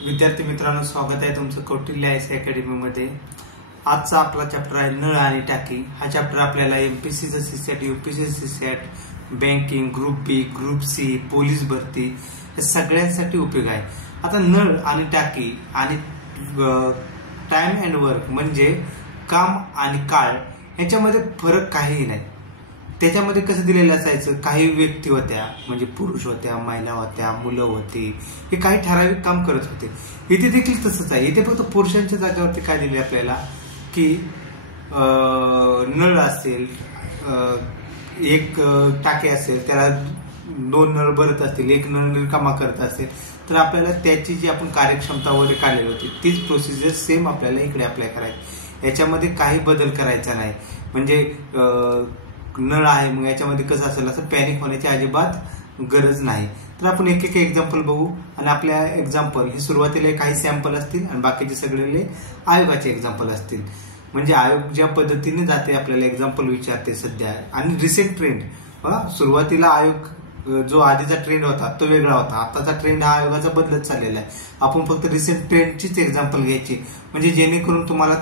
विद्यार्थी मित्रांनो, स्वागत आहे तुमचं कौटिल्य आयसी अकॅडमी मध्ये। आजचा आपला चॅप्टर आहे नळ आणि टाकी। हा चॅप्टर आपल्याला MPSC CSAT, UPSC CSAT, banking, group B, group C, police भरती या सगळ्यांसाठी उपयोग आहे। आता नळ आणि टाकी आणि टाइम अँड वर्क म्हणजे काम आणि काळ याच्यामध्ये फरक काहीही नाही। त्याच्यामध्ये कसं दिलेलं असायचं, काही व्यक्ती होत्या म्हणजे पुरुष होत्या, महिला होत्या, मुलं होती, हे काही ठराविक काम करत होते। इथे देखील तसंच आहे। इथे फक्त पुरुषांच्या जागेवरती काय दिले आपल्याला की नळ असेल, एक टाकी असेल, त्याला दोन नळ भरत असतील, एक नळ रिकामा करत असेल तर आपल्याला त्याची जी आपण कार्यक्षमता वगैरे काढलेली होती तीच प्रोसिजर सेम आपल्याला इकडे अप्लाय करायची। याच्यामध्ये काही बदल करायचा नाही। म्हणजे नळ आहे मग याच्यामध्ये कसं असेल असं पॅनिक होण्याची अजिबात गरज नाही। तर आपण एक एक एक्झाम्पल बघू आणि आपल्या एक्झाम्पल हे सुरुवातीला काही सॅम्पल असतील आणि बाकीचे सगळे आयोगाचे एक्झाम्पल असतील। म्हणजे आयोग ज्या पद्धतीने जाते आपल्याला एक्झाम्पल विचारते सध्या आणि रिसेंट ट्रेंड, सुरुवातीला आयोग जो आधीचा ट्रेंड होता तो वेगळा होता, आताचा ट्रेंड हा आयोगाचा बदलत चाललेला आहे। आपण फक्त रिसेंट ट्रेंडचीच एक्झाम्पल घ्यायची म्हणजे जेणेकरून तुम्हाला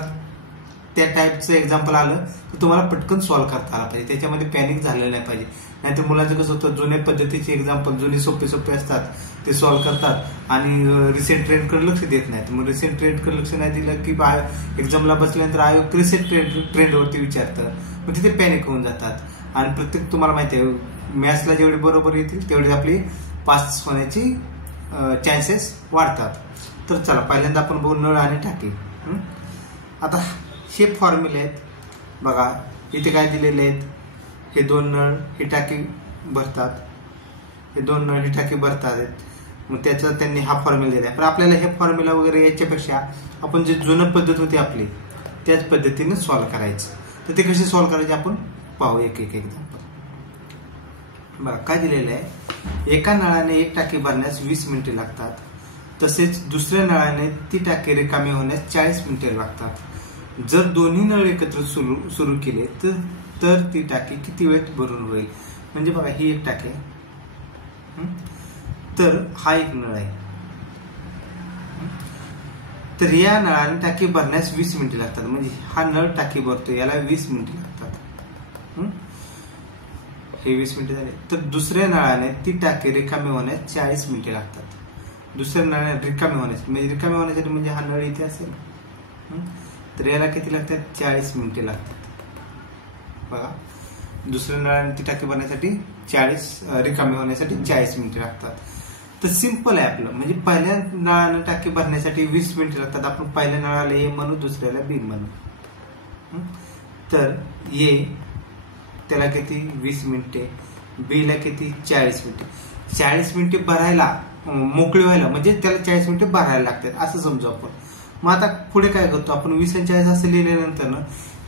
त्या टाईपचं एक्झाम्पल आलं तर तुम्हाला पटकन सॉल्व्ह करता आलं पाहिजे, त्याच्यामध्ये पॅनिक झालेलं नाही पाहिजे। नाहीतर मुलाचं कसं होतं, जुन्या पद्धतीचे एक्झाम्पल जुने सोपे सोपे असतात ते सॉल्व्ह करतात आणि रिसेंट ट्रेंडकडे लक्ष देत नाहीत। मग रिसेंट ट्रेंडकडे लक्ष नाही दिलं की एक्झामला बसल्यानंतर आयोग रिसेंट ट्रेंडवरती विचारतं, मग तिथे पॅनिक होऊन जातात आणि प्रत्येक तुम्हाला माहिती आहे मॅथ्सला जेवढे बरोबर येतील तेवढी आपली पास होण्याची चान्सेस वाढतात। तर चला पहिल्यांदा आपण बघू नळ आणि टाकी। आता हे फॉर्म्युले आहेत बघा, इथे काय दिलेले आहेत, हे दोन नळ ही टाकी भरतात, हे दोन नळ ही टाकी भरतात, मग त्याचा त्यांनी हा फॉर्म्युला दिला। पण आपल्याला हे फॉर्म्युला वगैरे याच्यापेक्षा आपण जे जुनं पद्धत होती आपली त्याच पद्धतीने सॉल्व्ह करायचं। तर ते कसे सॉल्व्ह करायचे आपण पाहू एक एक एक्झाम्पल। बघा काय दिलेलं आहे, एका नळाने एक टाकी भरण्यास 20 मिनिटे लागतात, तसेच दुसऱ्या नळाने ती टाकी रिकामी होण्यास 40 मिनिटे लागतात। जर दोन्ही नळ एकत्र सुरू केले तर ती टाकी किती वेळात भरून होईल। म्हणजे बघा ही एक टाकी आहे, तर हा एक नळ आहे, तर या नळाने टाकी भरण्यास 20 मिनिटे लागतात। म्हणजे हा नळ टाकी भरतो याला 20 मिनिटे लागतात, हे 20 मिनिटे झाले। तर दुसऱ्या नळाने ती टाकी रिकामी होण्यास 40 मिनिटे लागतात। दुसऱ्या नळाने रिकामी होण्यासाठी म्हणजे हा नळ इथे असेल तर याला किती लागतात, 40 मिनिटे लागतात। बघा दुसऱ्या नळाने ती टाकी भरण्यासाठी रिकामी होण्यासाठी 40 मिनिटे लागतात। तर सिंपल आहे आपलं, म्हणजे पहिल्या नळाने टाकी भरण्यासाठी 20 मिनिटे लागतात। आपण पहिल्या नळाला ए म्हणू, दुसऱ्याला बी म्हणू। तर ए त्याला किती 20 मिनिटे, बी ला किती 40 मिनिटे। 40 मिनिटे भरायला मोकळे व्हायला म्हणजे त्याला 40 मिनिटे भरायला लागतात असं समजू आपण। मग आता पुढे काय करतो आपण, 20 आणि 40 असं लिहिल्यानंतर ना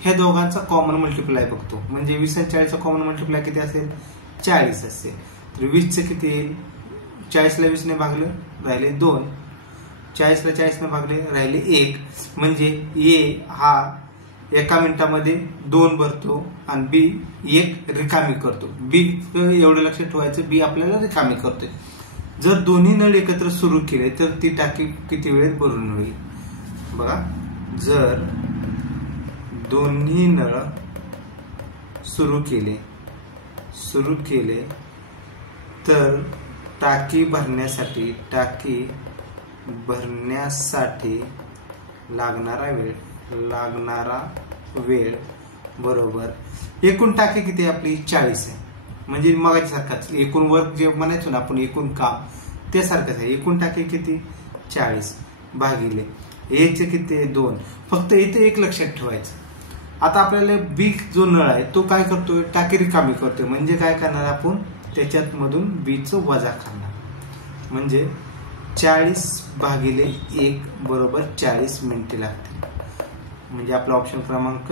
ह्या दोघांचा कॉमन मल्टिप्लाय बघतो। म्हणजे 20 आणि 40 चा कॉमन मल्टिप्लाय किती असेल, 40 असेल। तर 20 चं किती येईल, 40 ला 20 ने भागले राहिले 2, 40 ला 40 ने भागले राहिले 1। म्हणजे ए हा एका मिनिटामध्ये 2 भरतो आणि बी 1 रिकामी करतो। बी एवढं लक्षात ठेवायचं, बी आपल्याला रिकामी करतोय। जर दोन्ही नळ एकत्र सुरू केले तर ती टाकी किती वेळेत भरून होईल। बघा जर दोन्ही नळ सुरू केले तर टाकी भरण्यासाठी लागणारा वेळ बरोबर एकूण टाकी किती आपली 40 आहे। म्हणजे मगाच्या सारखाच एकूण वर्क जे म्हणायचो ना आपण, एकूण काम त्यासारखंच आहे। एकूण टाकी किती 40 भागिले ए चे किती 2। फक्त इथे एक लक्षात ठेवायचं, आता आपल्याला बी जो नळ आहे तो काय करतोय, टाकी रिकामी करतोय। म्हणजे काय करणार आपण, त्याच्यात मधून बी चं वजा करणार। म्हणजे 40 भागिले 1 बरोबर 40 मिनिटे लागतील। म्हणजे आपला ऑप्शन क्रमांक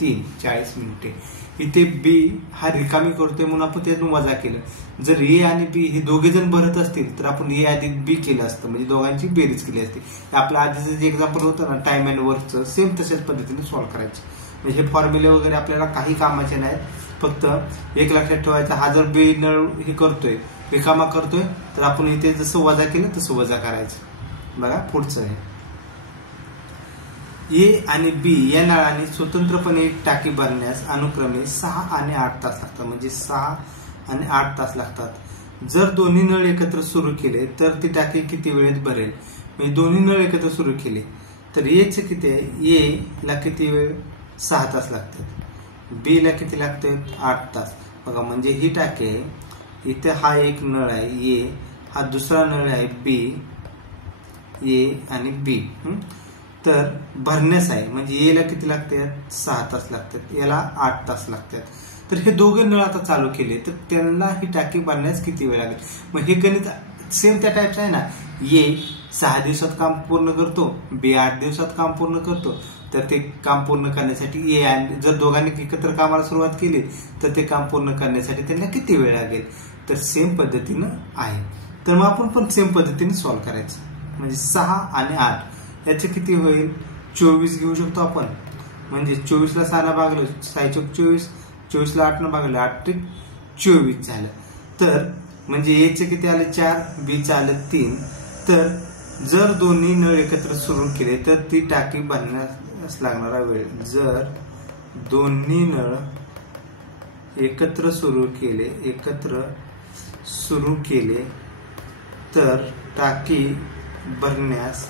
3 40 मिनिटे। इथे बी हा रिकामी करतोय म्हणून आपण त्यातून वजा केलं। जर ए आणि बी हे दोघे जण भरत असतील तर आपण ए आधी बी केलं असतं, म्हणजे दोघांची बेरीज केली असते। आपल्या आधीचं जे एक्झाम्पल होतं ना टाइम अँड वर्कचं, सेम तशाच पद्धतीने सॉल्व्ह करायचं। म्हणजे हे फॉर्म्युले वगैरे आपल्याला काही कामाचे नाहीत, फक्त एक लक्षात ठेवायचं, हा जर बी नळ हे करतोय रिकामा करतोय तर आपण इथे जसं वजा केलं तसं वजा करायचं. बघा पुढचं आहे, ए आणि बी या नळाने स्वतंत्रपणे एक टाकी भरण्यास अनुक्रमे 6 आणि 8 तास लागतात. म्हणजे 6 आणि 8 तास लागतात. जर दोन्ही नळ एकत्र सुरू केले तर ती टाकी किती वेळेत भरेल? म्हणजे दोन्ही नळ एकत्र सुरू केले तर एच किती आहे? ए ला किती वेळ? 6 तास लागतात. बी ला किती लागते? 8 तास. बघा म्हणजे ही टाकी आहे, इथे हा एक नळ आहे ए, हा दुसरा नळ आहे बी, ए आणि बी. तर भरण्यास आहे म्हणजे ए ला किती लागतात? 6 तास लागतात, याला 8 तास लागतात. तर हे दोघे नळ आता चालू केले तर त्यांना ही टाकी भरण्यास किती वेळ लागेल? मग हे गणित सेम त्या टाईपचं आहे ना. ए 6 दिवसात काम पूर्ण करतो, बी 8 दिवसात काम पूर्ण करतो. तर ते काम पूर्ण करण्यासाठी ए आणि जर दोघांनी एकत्र कामाला सुरुवात केली तर ते काम पूर्ण करण्यासाठी त्यांना किती वेळ लागेल? तर सेम पद्धतीनं आहे. तर मग आपण पण सेम पद्धतीने सॉल्व्ह करायचं. म्हणजे 6 आणि 8 याचे किती होईल? 24 घेऊ शकतो आपण. म्हणजे 24 ला 6 ने भागलं 6 चौक 24, 24 ला 8 ने भागलं 8 त्रिक 24 झालं. तर म्हणजे ए चे किती आले? 4, बी चे आले 3. तर जर दोन्ही नळ एकत्र सुरू केले तर ती टाकी भरण्यास लागणारा वेळ, जर दोन्ही नळ एकत्र सुरू केले तर टाकी भरण्यास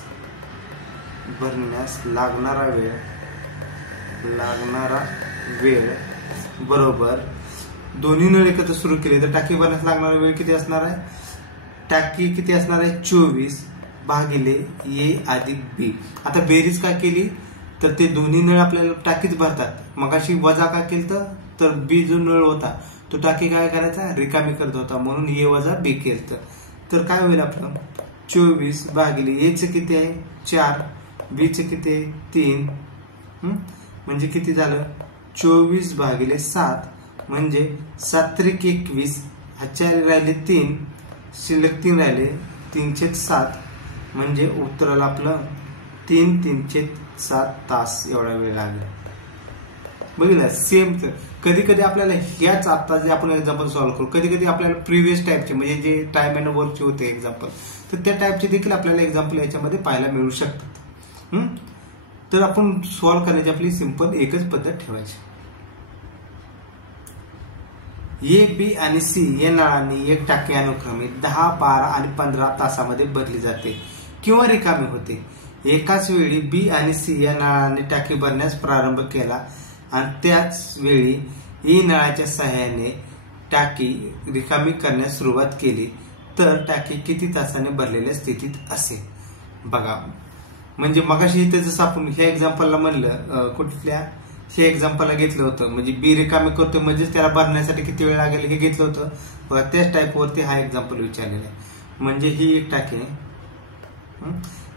लागणारा वेळ बरोबर दोन्ही नळ एकत्र सुरू केले तर टाकी भरण्यास लागणारा वेळ किती असणार आहे? टाकी किती असणार आहे? 24 भागिले ए अधिक बी. आता बेरीज काय केली तर ते दोन्ही नळ आपल्याला टाकीच भरतात. मगाशी वजा काय केलं तर बी जो नळ होता तो टाकी काय करायचा? रिकामी करत होता, म्हणून ए वजा बी केलं. तर काय होईल आपलं? 24 भागिले ए चे किती आहे? 4, बी चे किती आहे? 3. म्हणजे किती झालं? 24 भागिले 7 म्हणजे 7 त्रिक 21. ह्याच्या राहिले 3, शिल्लक 3 राहिले, 3/7 म्हणजे उत्तराला आपलं 3/3/7 तास एवढा वेळ लागेल. बघितलं सेम. कधी कधी आपल्याला ह्याच आता जे आपण एक्झाम्पल सॉल्व्ह करू, कधी कधी आपल्याला प्रिव्हियस टाईपचे म्हणजे जे टाइम अँड वर्कचे होते एक्झाम्पल, तर त्या टाईपचे देखील आपल्याला एक्झाम्पल याच्यामध्ये पाहायला मिळू शकतात. तर आपण सॉल्व्ह करण्याची आपली सिंपल एकच पद्धत ठेवायची. ए, बी आणि सी या नळांनी एक टाकी अनुक्रमे 10, 12 आणि 15 तासामध्ये भरली जाते किंवा रिकामी होते. एकाच वेळी बी आणि सी या नळाने टाकी भरण्यास प्रारंभ केला आणि त्याच वेळी ए नळाच्या सहाय्याने टाकी रिकामी करण्यास सुरुवात केली तर टाकी किती तासाने भरलेल्या स्थितीत असेल? बघा म्हणजे मगाशी इथे जसं आपण ह्या एक्झाम्पलला म्हणलं, कुठल्या हे एक्झाम्पलला घेतलं होतं, म्हणजे बी रिकामी करतोय म्हणजेच त्याला भरण्यासाठी किती वेळ लागेल हे घेतलं होतं. बघा त्याच टाईपवरती हा एक्झाम्पल विचारलेला आहे. म्हणजे ही एक टाकी आहे,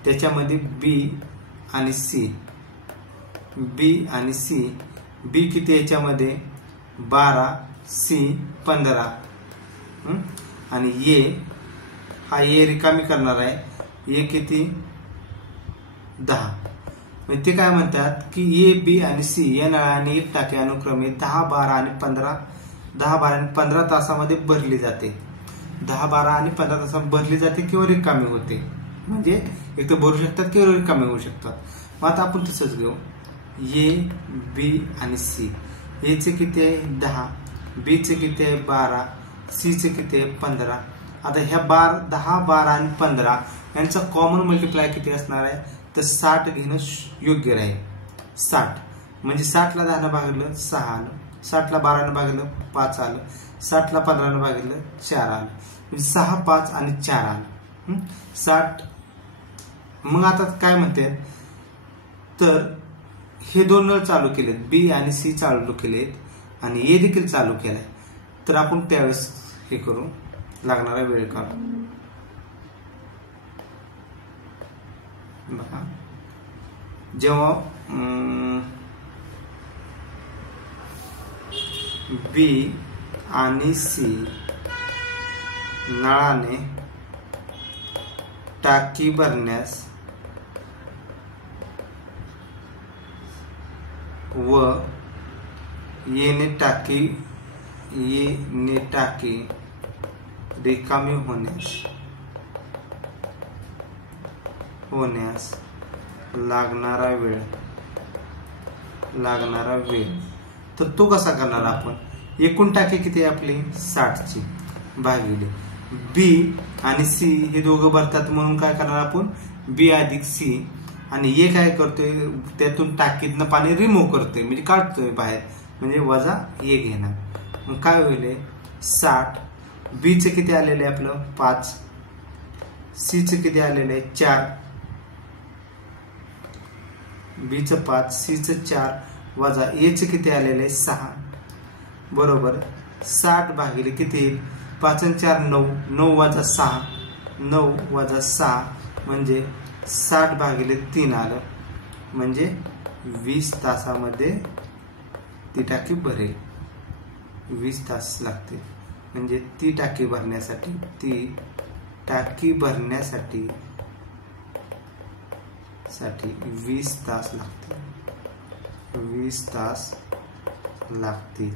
त्याच्यामध्ये बी आणि सी, बी किती याच्यामध्ये? 12, सी 15 आणि ए हा ए रिकामी करणार आहे, ए किती? 10. म्हणजे ते काय म्हणतात की ए, बी आणि सी या नळाने एक टाकी अनुक्रमे 10, 12 आणि 15 तासामध्ये भरली जाते. 10, 12 आणि 15 तासात भरली जाते किंवा रिकामी होते. म्हणजे एक तर भरू शकतात किंवा रिकामी होऊ शकतात. मग आता आपण तसंच घेऊ. ए, बी आणि सी. ए चे किती आहे? 10, बी चे किती आहे? 12, सी चे किती आहे? 15. आता ह्या 10, 12 आणि 15 यांचा कॉमन मल्टिप्लाय किती असणार आहे? तर 60 घेणं योग्य राहील. 60 म्हणजे 60 ला 10 ने भागलं 6 आलं, 60 ला 12 ने भागलं 5 आलं, 60 ला 15 ने भागलं 4 आलं. म्हणजे 6, 5 आणि 4 आलं. 60. मग आता काय म्हणते तर हे दोन नळ चालू केलेत, बी आणि सी चालू केलेत आणि ए देखील चालू केलाय. तर आपण त्यावेळेस हे करू, लागणारा वेळ काढू. बघा जेव्हा बी आणि सी नळाने टाकी भरण्यास व येणे टाकी रिकामी होण्यास लागणारा वेळ तर तो कसा करणार आपण? एकूण टाकी किती आहे आपली 60ची भागिले बी आणि सी हे दोघं भरतात म्हणून काय करणार आपण? बी अधिक सी आणि ए काय करतोय त्यातून टाकीतनं पाणी रिमूव्ह करतोय म्हणजे काढतोय बाहेर म्हणजे वजा ए घेणार. मग काय होईल? 60 बीचं किती आलेलं आहे आपलं 5, सीचं किती आलेलं आहे 4, बीचं 5 सीचं 4 वजा एचं किती आलेलं आहे 6 बरोबर 60 भागिले किती येईल? 5 आणि 4 9, 9 वजा 6, 9 वजा 6 म्हणजे 60 भागिले 3 आलं म्हणजे 20 तासामध्ये ती टाकी भरेल. 20 तास लागतील म्हणजे ती टाकी भरण्यासाठी 20 तास लागतील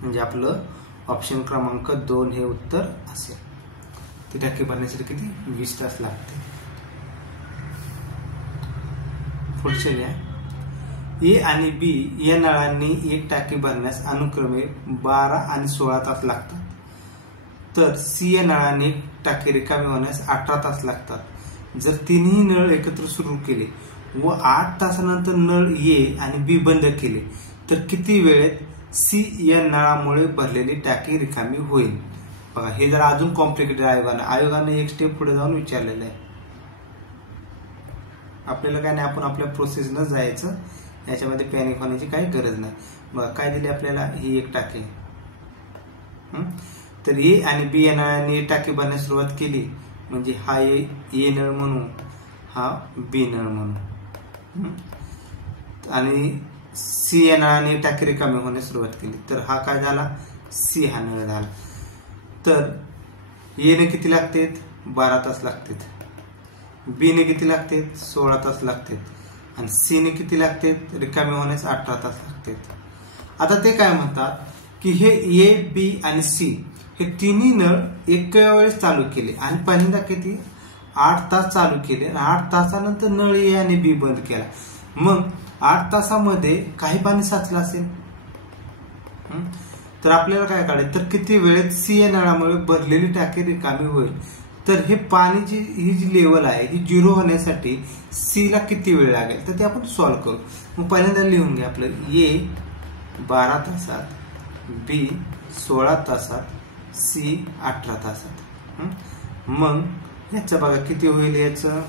म्हणजे आपलं ऑप्शन क्रमांक 2 हे उत्तर असेल. ती टाकी भरण्यासाठी किती? 20 तास लागतील. पुढचे घ्या. ए आणि बी या नळांनी एक टाकी भरण्यास अनुक्रमे 12 आणि 16 तास लागतात तर सी या नळाने एक टाकी रिकामी होण्यास 18 तास लागतात. जर तिन्ही नळ एकत्र सुरू केले व 8 तासानंतर नळ ए आणि बी बंद केले तर किती वेळेत सी या नळामुळे भरलेली टाकी रिकामी होईल? बघा हे जरा अजून कॉम्प्लिकेटेड आयोगाने एक स्टेप पुढे जाऊन विचारलेलं आहे. आपल्याला काय नाही, आपण आपल्या प्रोसेसनं जायचं, याच्यामध्ये पॅनिक होण्याची काही गरज नाही. बघा काय दिली आपल्याला? ही एक टाकी. तर ए आणि बी या नळाने टाकी भरण्यास सुरुवात केली म्हणजे हा ए नळ म्हणू, हा बी नळ म्हणू आणि सी या नळाने टाकी रिकामी होण्यास सुरुवात केली तर हा काय झाला? सी हा नळ झाला. तर ए ने किती लागते? 12 तास लागतात. बी ने किती लागते? 16 तास लागतात आणि सी ने किती लागतात रिकामी होण्यास? 18 तास लागतात. आता ते काय म्हणतात की हे ए बी आणि सी हे तिन्ही नळ एका वेळेस चालू केले आणि पहिल्यांदा किती 8 तास चालू केले आणि 8 तासानंतर नळ ए आणि बी बंद केला. मग 8 तासामध्ये काही पाणी साचलं असेल तर आपल्याला काय काढायचं? तर किती वेळेत सी या नळामुळे भरलेली टाकी रिकामी होईल. तर हे पाणीची ही जी लेवल आहे ही 0 होण्यासाठी सी ला किती वेळ लागेल तर ते आपण सॉल्व्ह करू. मग पहिल्यांदा लिहून घ्या आपलं ए 12 तासात, बी 16 तासात, सी 18 तासात. मग याचं बघा किती होईल? याचं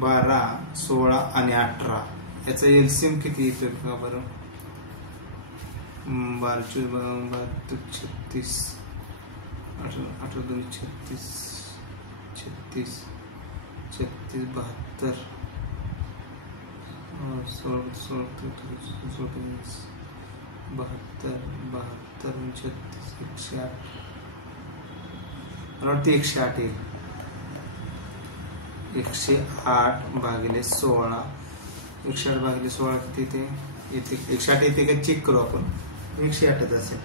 12, 16 आणि 18 याचा एलसीएम किती येतो का बरं? 12, 36, 18, 2, 36, 36, 72, 16, 16, 72, 36, 108. मला वाटते 108 येईल. 108 भागिले 16, 108 भागिले 16 किती ते येते? 108 येते का चेक करू आपण. 108च असेल.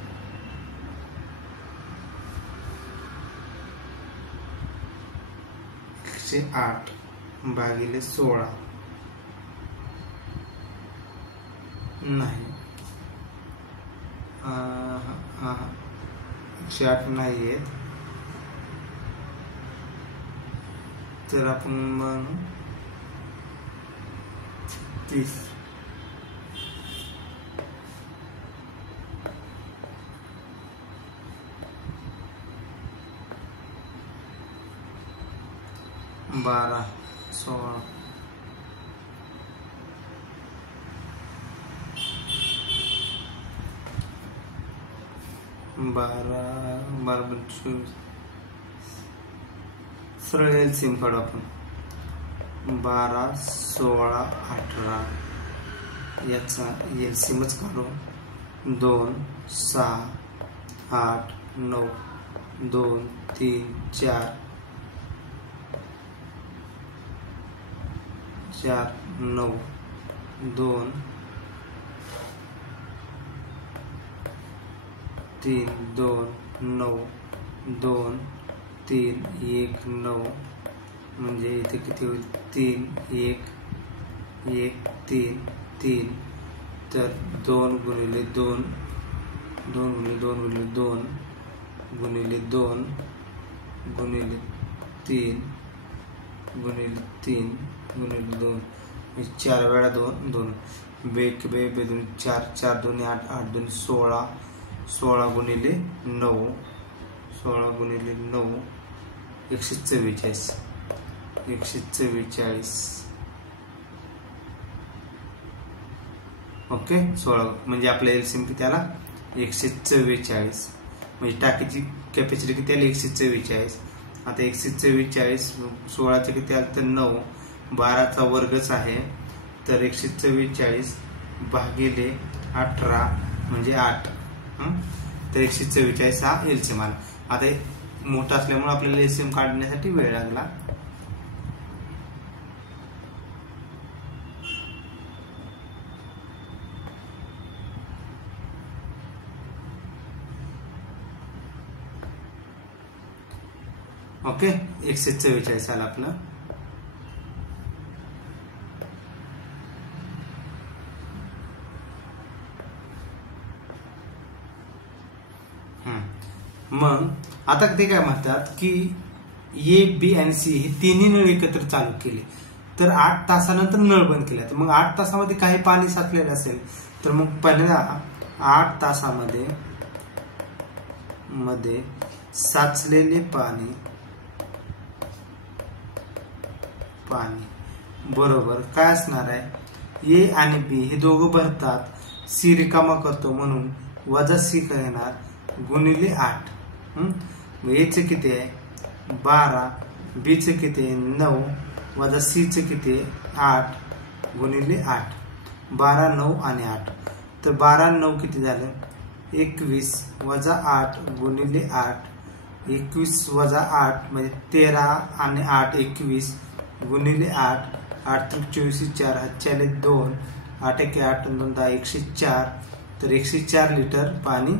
एकशे 8 भागिले 16 नाही, 108 नाही आहेत तर आपण मग 30 12, 16 12, 24 सरळ एलसीएम काढू आपण. 12, 16, 18 याचा एलसीएमच काढू. 2, 6, 8, 9, 2, 3, 4, 9, 2, 3 2 9 2 3 1 9 म्हणजे इथे किती होईल 3 1 1 3 3 तर 2 गुणिले 2 2 गुणिले 2 गुणिले 2 गुणिले 2 गुणिले 3 गुणिले 3 गुणिले 2 4 वेळा 2 2 बेक बे बेदून 4 4 2 8 8 2 16 16 गुणिले 9 16 गुणिले 9 144 144 ओके 16 म्हणजे आपल्या एलसीएम किती आला 144 म्हणजे टाकीची कॅपॅसिटी किती आली 144 आता 144 16चे किती आलं तर 9 12चा वर्गच आहे तर 144 भागिले 18 म्हणजे 8 तर 144 हा एलसीएम आला आता मोठा असल्यामुळे आपल्याला एलसीएम काढण्यासाठी वेळ लागला ओके 144 आला आपलं मग आता ते काय म्हणतात की ए बी आणि सी हे तिन्ही नळ एकत्र चालू केले तर 8 तासानंतर नळ बंद केला तर मग 8 तासामध्ये काही पाणी साचलेलं असेल तर मग पहिल्या 8 तासामध्ये साचलेले पाणी बरोबर काय असणार आहे ए आणि बी हे दोघं भरतात सी रिकामा करतो म्हणून वजा सी काय येणार गुणिले 8 एचे किती आहे 12 बी चे किती आहे 9 वजा सी चे किती आहे 8 गुणिले 8 12 9 आणि 8 तर 12 9 किती झालं 21 वजा 8 गुणिले 8 21 वजा 8 म्हणजे 13 आणि 8 21 गुणिले 8 8 24 4 हातच्याले 2 8 1 8 2 10 104 तर 104 लिटर पाणी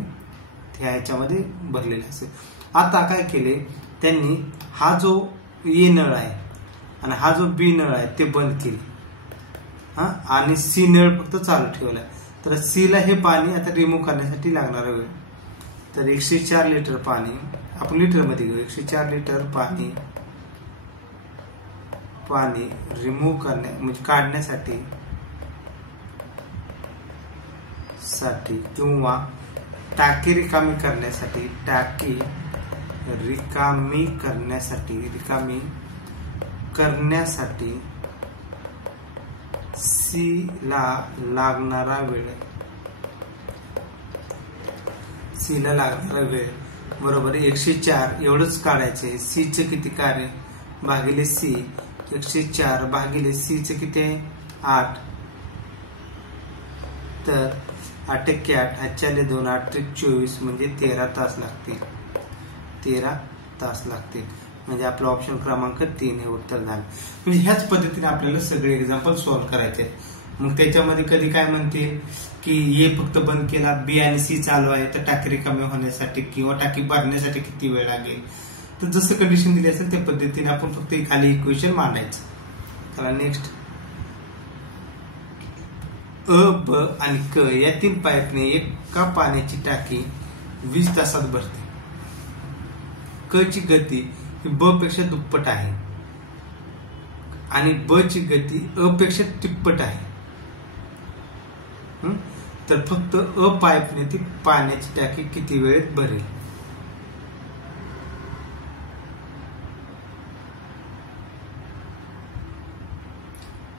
ह्याच्यामध्ये भरलेलं असेल आता काय केले त्यांनी हा जो ए नळ आहे आणि हा जो बी नळ आहे ते बंद केले आणि सी नळ फक्त चालू ठेवला तर सी ला हे पाणी आता रिमूव्ह करण्यासाठी लागणार वेळ तर 104 लिटर पाणी आपण लिटर मध्ये घेऊ 104 लिटर पाणी रिमूव्ह करण्या म्हणजे काढण्यासाठी किंवा टाकी रिकामी करण्यासाठी सी ला लागणारा वेळ बरोबर 104 एवढंच काढायचे सी चे किती कार्य भागिले सी 104 भागिले सी चे किती आहे 8 तर 8 1 8 हातच्याले 2 8 24 म्हणजे 13 तास लागतील म्हणजे आपला ऑप्शन क्रमांक 3 हे उत्तर झालं म्हणजे ह्याच पद्धतीने आपल्याला सगळे एक्झाम्पल सॉल्व्ह करायचे मग त्याच्यामध्ये कधी काय म्हणते की ए फक्त बंद केला बी आणि सी चालू आहे तर टाकी रिकामी होण्यासाठी किंवा टाकी भरण्यासाठी किती वेळ लागेल तर जसं कंडिशन दिली असेल त्या पद्धतीने आपण फक्त खाली इक्वेशन मांडायचं चला नेक्स्ट अ ब आणि क या 3 पाईपने एका पाण्याची टाकी 20 तासात भरते क ची गती ही ब पेक्षा दुप्पट आहे आणि ब ची गती अ पेक्षा तिप्पट आहे तर फक्त अ पाईपने ती पाण्याची टाकी किती वेळेत भरेल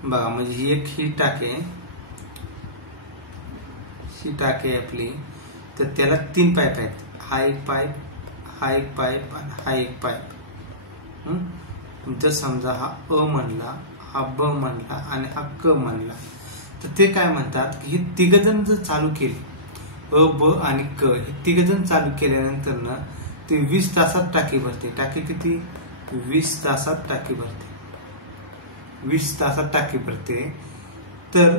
बघा म्हणजे ही टाकी आपली तर त्याला 3 पाईप आहेत हा एक पाईप आणि हा एक पाईप जर समजा हा अ म्हणला हा ब म्हणला आणि हा क म्हणला तर ते काय म्हणतात की हे तिघजण जर चालू केले अ ब आणि क हे तिघजण चालू केल्यानंतर ना ते 20 तासात टाकी भरते टाकी किती 20 तासात टाकी भरते 20 तासात टाकी भरते तर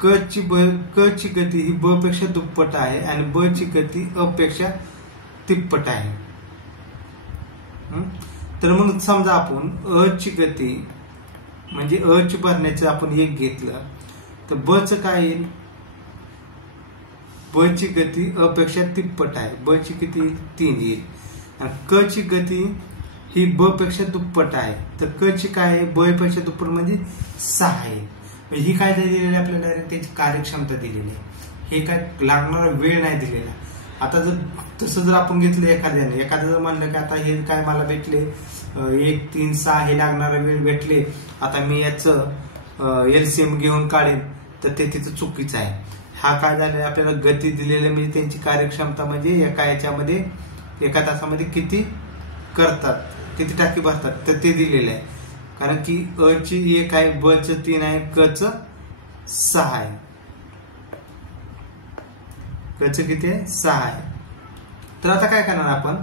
क ची गती ही ब पेक्षा दुप्पट आहे आणि ब ची गती अ पेक्षा तिप्पट आहे. तर मग समजा आपण अ ची गती म्हणजे अ ची भरण्याचं आपण 1 घेतलं तर ब च काय येईल, ब ची गती अ पेक्षा तिप्पट आहे, ब ची किती 3 येईल. आणि क ची गती ही ब पेक्षा दुप्पट आहे तर क ची काय आहे, ब पेक्षा दुप्पट म्हणजे 6 आहे. ही काय दिलेली आहे आपल्याला, डायरेक्ट त्याची कार्यक्षमता दिलेली आहे, हे काय लागणारा वेळ नाही दिलेला. आता जर तसं जर आपण घेतलं एखाद्याने जर म्हणलं की आता हे काय मला भेटले 1, 3, 6 हे लागणारा वेळ भेटले, आता मी याचं LCM घेऊन काढेन, तर ते तिथं चुकीचं आहे. हा काय झालं, आपल्याला गती दिलेली म्हणजे त्यांची कार्यक्षमता म्हणजे एका तासामध्ये किती करतात, किती टाकी भरतात तर ते दिलेलं आहे. कारण की अ ची 1 आहे, ब च 3 आहे, क च 6 आहे, क च किती आहे 6 आहे. तर आता काय करणार आपण,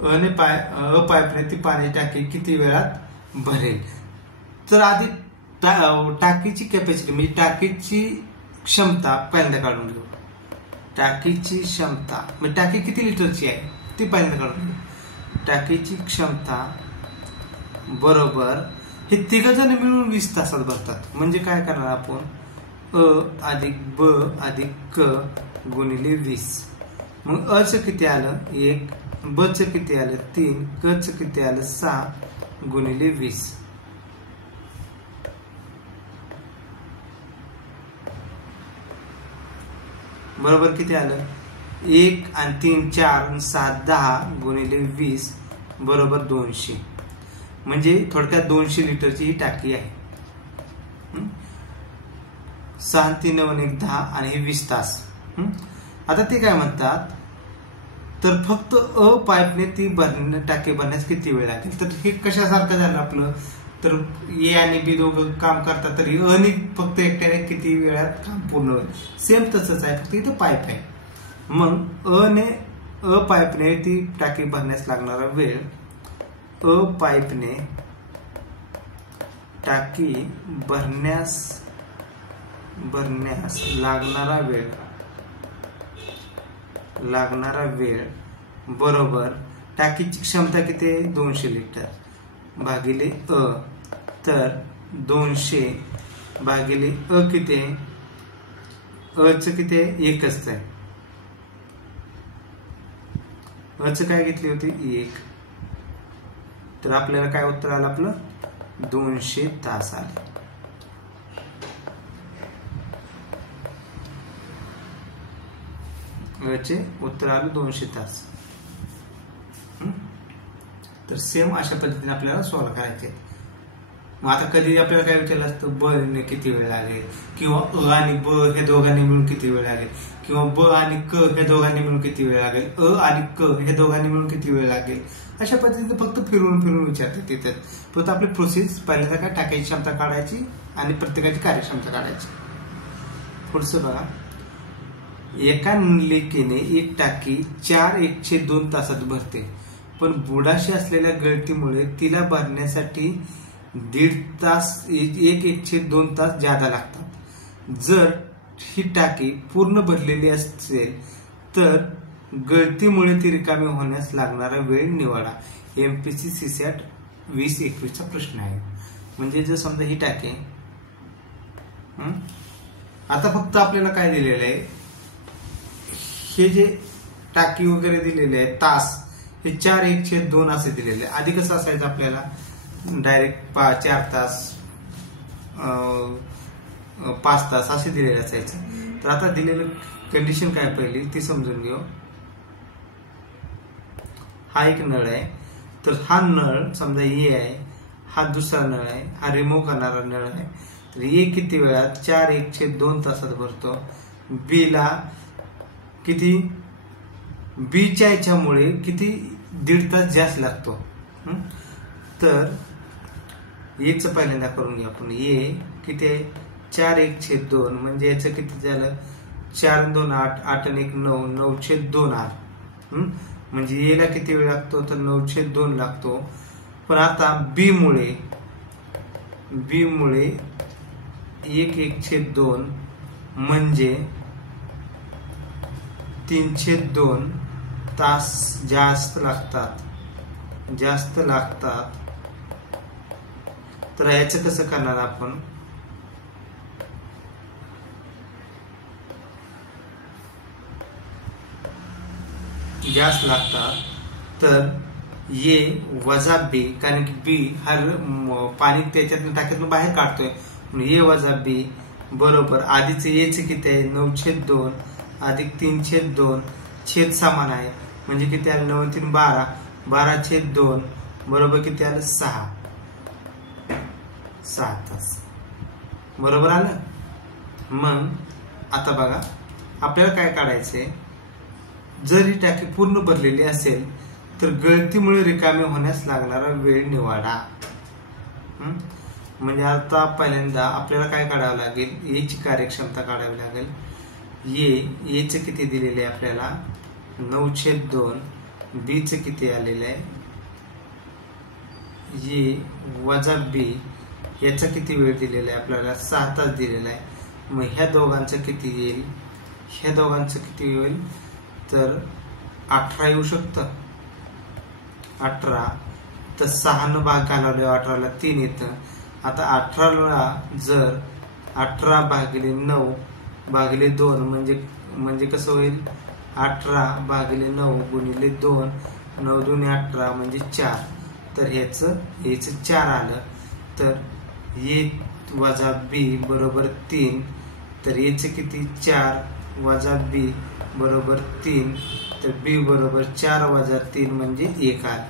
अ पाईपने ती पाण्याची टाकी किती वेळात भरेल. तर आधी टाकीची कॅपॅसिटी म्हणजे टाकीची क्षमता पहिल्यांदा काढून घेऊ. टाकीची क्षमता म्हणजे टाकी किती लिटरची आहे ती पहिल्यांदा काढून घेऊ. टाकीची क्षमता बरोबर हे 3 जण मिळून 20 तासात भरतात. म्हणजे काय करणार आपण, अ अधिक ब अधिक क गुणिले 20. मग अ च किती आलं 1, ब च किती आलं 3, क च किती आलं 6 गुणिले 20. बरोबर किती आलं 1 आणि 3 4 आणि 7 10 गुणिले 20 बरोबर 200. म्हणजे थोडक्यात 200 लिटरची ही टाकी आहे. 6 3 9 1 10 आणि हे 20 तास. आता ते काय म्हणतात, तर फक्त अ पाईपने ती टाकी भरण्यास किती वेळ लागेल. तर हे कशासारखं झालं आपलं, तर ए आणि बी दोघं काम करतात तरी अ ने फक्त एकट्याने किती वेळात काम पूर्ण होईल. सेम तसंच आहे, फक्त इथं पाईप आहे. मग अ पाईपने ती टाकी भरण्यास लागणारा वेळ, अ पाईपने टाकी भरण्यास लागणारा वेळ बरोबर टाकीची क्षमता किती आहे 200 लिटर भागिले अ. तर 200 भागिले अ किती आहे, अ च किती आहे 1च आहे. अ च काय घेतली होती 1. तर आपल्याला काय उत्तर आलं आपलं 200 तास आले. चे उत्तर आलं 200 तास. तर सेम अशा पद्धतीने आपल्याला सॉल्व्ह करायचे. मग आता कधी आपल्याला काय विचारलं असतं ब ने किती वेळ लागेल, किंवा अ आणि ब हे दोघांनी मिळून किती वेळ लागेल, किंवा ब आणि क हे दोघांनी मिळून किती वेळ लागेल, अ आणि क हे दोघांनी मिळून किती वेळ लागेल. अशा पद्धतीने फक्त फिरून विचारते तिथे. फक्त आपली प्रोसेस पहिल्यांदा काय टाकायची क्षमता काढायची आणि प्रत्येकाची कार्यक्षमता काढायची. पुढचं बघा, एका नलिकेने एक टाकी 4/1/2 तासात भरते, पण बुडाशी असलेल्या गळतीमुळे तिला भरण्यासाठी 1.5 तास 1/2 तास ज्यादा लागतात. जर ही टाकी पूर्ण भरलेली असेल तर गळतीमुळे ती रिकामी होण्यास लागणारा वेळ निवडा. MPSC CSAT 2021 प्रश्न आहे. म्हणजे जर समजा ही टाकी आता फक्त आपल्याला काय दिलेलं आहे, हे जे टाकी वगैरे दिलेले आहे तास हे 4/1/2 असे दिलेले. आधी कसं असायचं आपल्याला डायरेक्ट 4 तास 5 तास असे दिलेले असायचे. तर आता दिलेलं कंडिशन काय पहिली ती समजून घेऊ. हा एक नळ आहे, तर हा नळ समजा ए आहे, हा दुसरा नळ आहे, हा रिमूव्ह करणारा नळ आहे. तर ए किती वेळात 4/1/2 तासात भरतो. बी ला किती, बीच्या याच्यामुळे किती 1.5 तास जास्त लागतो. तर एच पहिल्यांदा करून घ्या आपण. ए किती आहे 4/1/2 म्हणजे याचं किती झालं 4 2 8 8 1 9 9/2 8. म्हणजे ए ला किती वेळ लागतो तर 9/2 लागतो. पण आता बी मुळे 1/2 म्हणजे 302 तास जास्त लागतात. तर याचं कसं करणार आपण? जास्त लागतात तर ए वजा बी, कारण की बी हा पाणी त्याच्यातून टाक्यातून बाहेर काढतोय, म्हणून ए वजा बी बरोबर आधीच एच किती आहे 9/2 अधिक 3/2 छेद समान आहे, म्हणजे किती आलं 9 3 12 12/2 बरोबर किती आलं 6 तास बरोबर आलं. मग आता बघा आपल्याला काय काढायचंय, जर ही टाकी पूर्ण भरलेली असेल तर गळतीमुळे रिकामी होण्यास लागणारा वेळ निवडा. म्हणजे आता पहिल्यांदा आपल्याला काय काढावं लागेल, ए ची कार्यक्षमता काढावी लागेल. ए चे किती दिलेले आहे आपल्याला 9/2, बी चे किती आलेले आहे ए वजा बी, याचा किती वेळ दिलेला आहे आपल्याला 6 तास दिलेला आहे. मग ह्या दोघांचं किती येईल, ह्या दोघांचं किती होईल तर 18 येऊ शकतं. 18 तर 6 न भाग घालवले 18 ला 3 येतं. आता 18 ला जर 18 भागिले 9 भागिले 2 म्हणजे कसं होईल 18 भागिले 9 गुणिले 2 9 2 18 म्हणजे 4. तर ह्याचं 4 आलं. तर ए वजा बी बरोबर 3, तर याचे किती 4 वजा बी बरोबर 3, तर बी बरोबर 4 वजा 3 म्हणजे 1 आलं.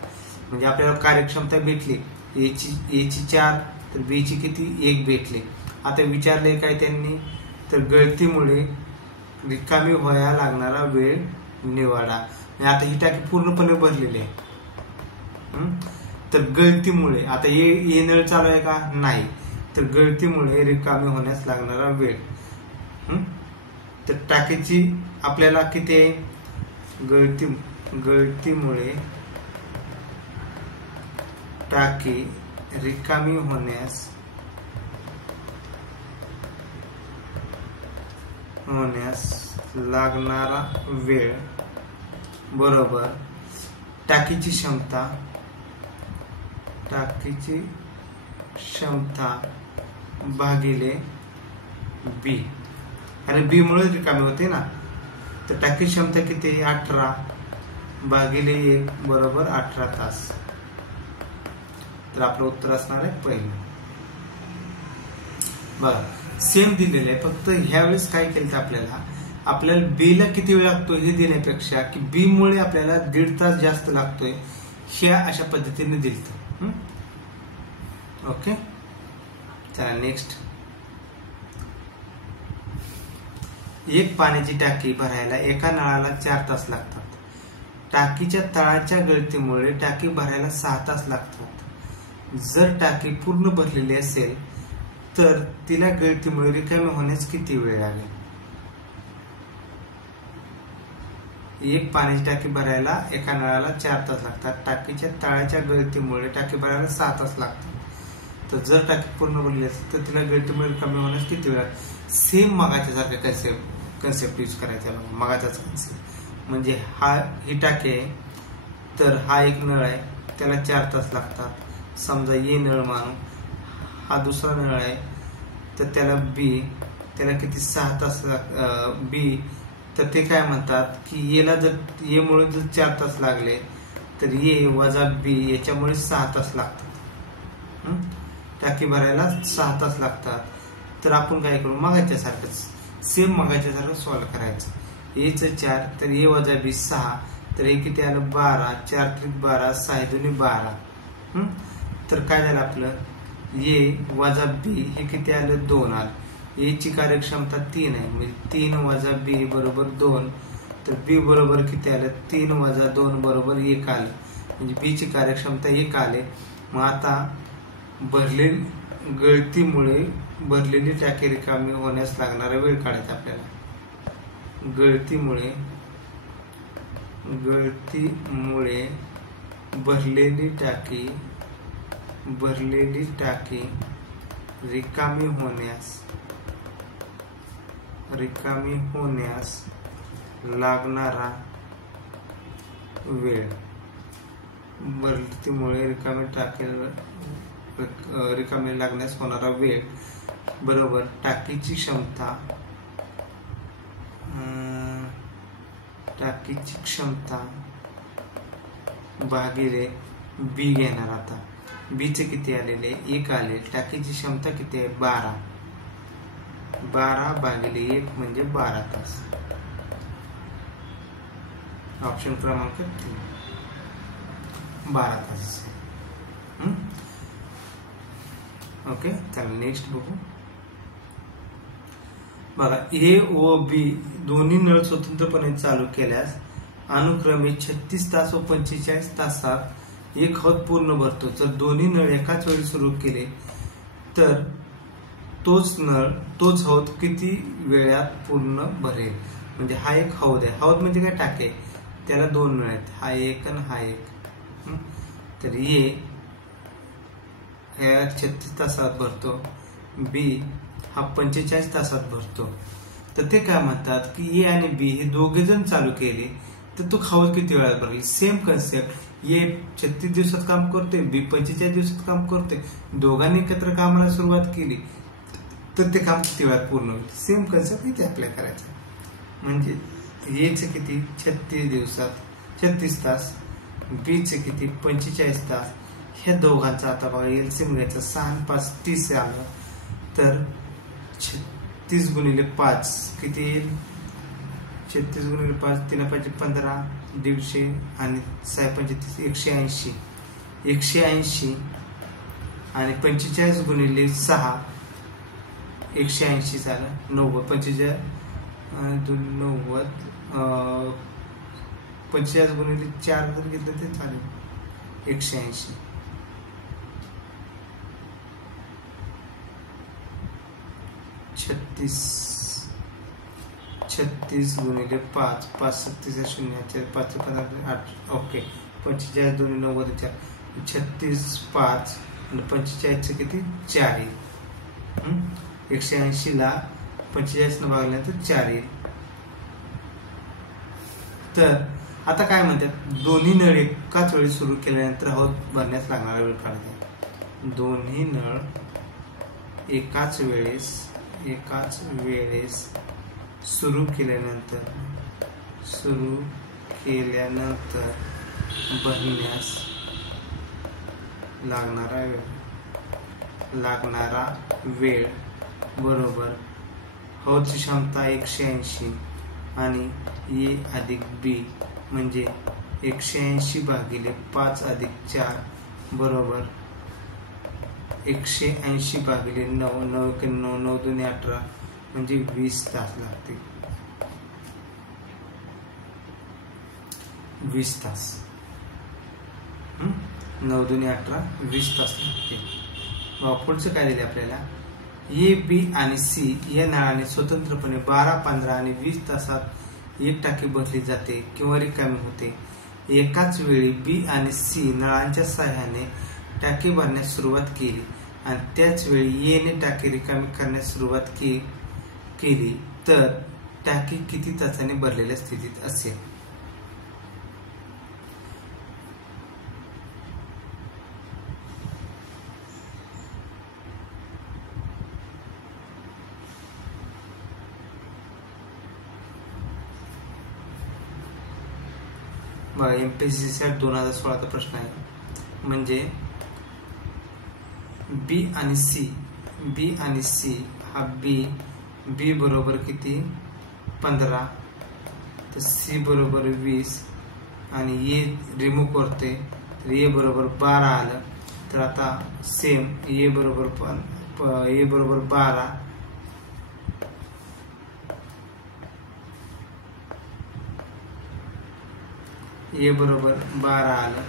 म्हणजे आपल्याला कार्यक्षमता भेटली, ए ची 4 तर बी ची किती 1 भेटले. आता विचारले काय त्यांनी, तर गळतीमुळे रिकामी व्हायला लागणारा वेळ निवडा. आता ही टाकी पूर्णपणे भरलेली आहे, तर गळतीमुळे आता ए नळ चालू आहे का नाही, तर गळतीमुळे रिकामी होण्यास लागणारा वेळ. तर टाकीची आपल्याला किती आहे, गळतीमुळे टाकी रिकामी होण्यास लागणारा वेळ बरोबर टाकीची क्षमता भागिले बी, आणि बी मुळे रिकामी होते ना. तर टाकी क्षमता किती 18 भागिले 1 बरोबर 18 तास. तर आपलं उत्तर असणार आहे पहिलं. बघा सेम दिलेलं आहे, फक्त ह्या वेळेस काय केलं तर आपल्याला बी ला किती वेळ लागतो हे देण्यापेक्षा की बी मुळे आपल्याला 1.5 तास जास्त लागतोय ह्या अशा पद्धतीने दिलं. ओके चला नेक्स्ट. एक पाण्याची टाकी भरायला एका नळाला 4 तास लागतात. टाकीच्या तळाच्या गळतीमुळे टाकी भरायला 6 तास लागतात. जर टाकी पूर्ण भरलेली असेल तर तिला गळतीमुळे रिकामी होण्यास किती वेळ लागेल. एक पाण्याची टाकी भरायला एका नळाला 4 तास लागतात. टाकीच्या तळाच्या गळतीमुळे टाकी भरायला 6 तास लागतात. तर जर टाकी पूर्ण भरली असेल तर तिला गळतीमुळे रिकामी होण्यास किती वेळ. सेम मगाच्या सारख्या कन्सेप्ट यूज करायचा बघा, मगाचाच कन्सेप्ट. म्हणजे ही टाकी आहे, तर हा एक नळ आहे त्याला 4 तास लागतात. समजा ये नळ मानू, हा दुसरा नळ आहे तर त्याला किती 6 तास बी, तर ते काय म्हणतात की येला जर ये मुळे जर 4 तास लागले तर ये वजा बी याच्यामुळे 6 तास लागतात. टाकी भरायला 6 तास लागतात. तर आपण काय करू, मगाच्या सारखंच सेम मगाच्या सारखं सॉल्व्ह करायचं. एचं 4 तर ए वजा बी 6, तर हे किती आलं 12, 4 त्रिक 12, 6 दुनी 12. तर काय झालं आपलं ए वजा बी हे किती आलं 2 आलं. ए ची कार्यक्षमता 3 आहे, म्हणजे 3 वजा बी बरोबर 2. तर बी बरोबर किती आलं 3 वजा 2 बरोबर 1 आलं, म्हणजे बी ची कार्यक्षमता 1 आले. मग आता गळतीमुळे भरलेली टाकी रिकामी होण्यास लागणारा वेळ काढायचा आपल्याला. गळतीमुळे भरलेली टाकी रिकामी रिकामी होण्यास लागणारा वेळ, भरतीमुळे रिकामी लागण्यास होणारा वेळ बरोबर टाकीची क्षमता भागिले बी घेणार. आता बीचे किती आलेले 1 आले, टाकीची क्षमता किती आहे 12, 12 भागिले 1 म्हणजे 12 तास. ऑप्शन क्रमांक 3 12 तास. ओके, चला नेक्स्ट बघू. बघा, ए व बी दोन्ही नळ स्वतंत्रपणे चालू केल्यास अनुक्रमे 36 तास व 45 तासात एक हौद पूर्ण भरतो. जर दोन्ही नळ एकाच वेळी सुरू केले तर तोच हौद किती वेळात पूर्ण भरेल. म्हणजे हा एक हौद आहे. हौद म्हणजे काय, टाके, त्याला 2 नळ आहेत, हा एक आणि हा एक. तर ए ह्या 36 तासात भरतो, बी हा 45 तासात भरतो. तर ते काय म्हणतात की ए आणि बी हे दोघे जण चालू केले तर तो हौद किती वेळात भरेल. सेम कन्सेप्ट, ए 36 दिवसात काम करतोय, बी 45 दिवसात काम करतोय, दोघांनी एकत्र कामाला सुरुवात केली तर ते काम किती वेळात पूर्ण होईल. सेम कन्सेप्ट इथे अप्लाय करायचं. म्हणजे एचे किती 36 तास, बीचे किती 45 तास. ह्या दोघांचा आता बघा एलसीएम घ्यायचा, 6 आणि 5 30 आलं तर 36 गुणिले 5 किती येईल, 36 गुणिले 5 3 5 15 150 आणि 6 35 180 180 आणि 45 गुणिले 6 180 झालं 90 45 90 45 गुणिले 4 जर घेतलं ते चालेल 180 36 गुणिले 5 5 37 0 5 15 8 ओके 45 2 90 4 36 5 आणि 45 चे किती 4 येईल. 180 ला 45 न भागल्यानंतर 4 येईल. तर आता काय म्हणतात, दोन्ही नळ एकाच वेळी सुरू केल्यानंतर हौद भरण्यास लागणारा वेळ काढायचा. दोन्ही नळ एकाच वेळेस सुरू केल्यानंतर भरण्यास लागणारा वेळ बरोबर हौदची क्षमता 180 आणि ए अधिक बी म्हणजे 180 भागिले 5 अधिक 4 बरोबर 180 भागिले 9 9 9 9 2 18 म्हणजे 20 तास लागते. 20 तास 9 2 18 20 तास लागते. पुढचं काय दिले आपल्याला, ए बी आणि सी या नळाने स्वतंत्रपणे 12 15 आणि 20 तासात एक टाकी भरली जाते किंवा रिकामी होते. एकाच वेळी बी आणि सी नळांच्या सहाय्याने टाकी भरण्यास सुरुवात केली आणि त्याच वेळी ए ने टाकी रिकामी करण्यास सुरुवात केली तर टाकी किती तासाने भरलेल्या स्थितीत असेल. एमपीएससी सेट 2016चा प्रश्न आहे. म्हणजे बी आणि सी हा बी बरोबर किती 15 तर सी बरोबर 20 आणि ए रिमूव्ह करते तर ए बरोबर 12 आलं. तर आता सेम ए बरोबर 12 ए बरोबर 12 आलं,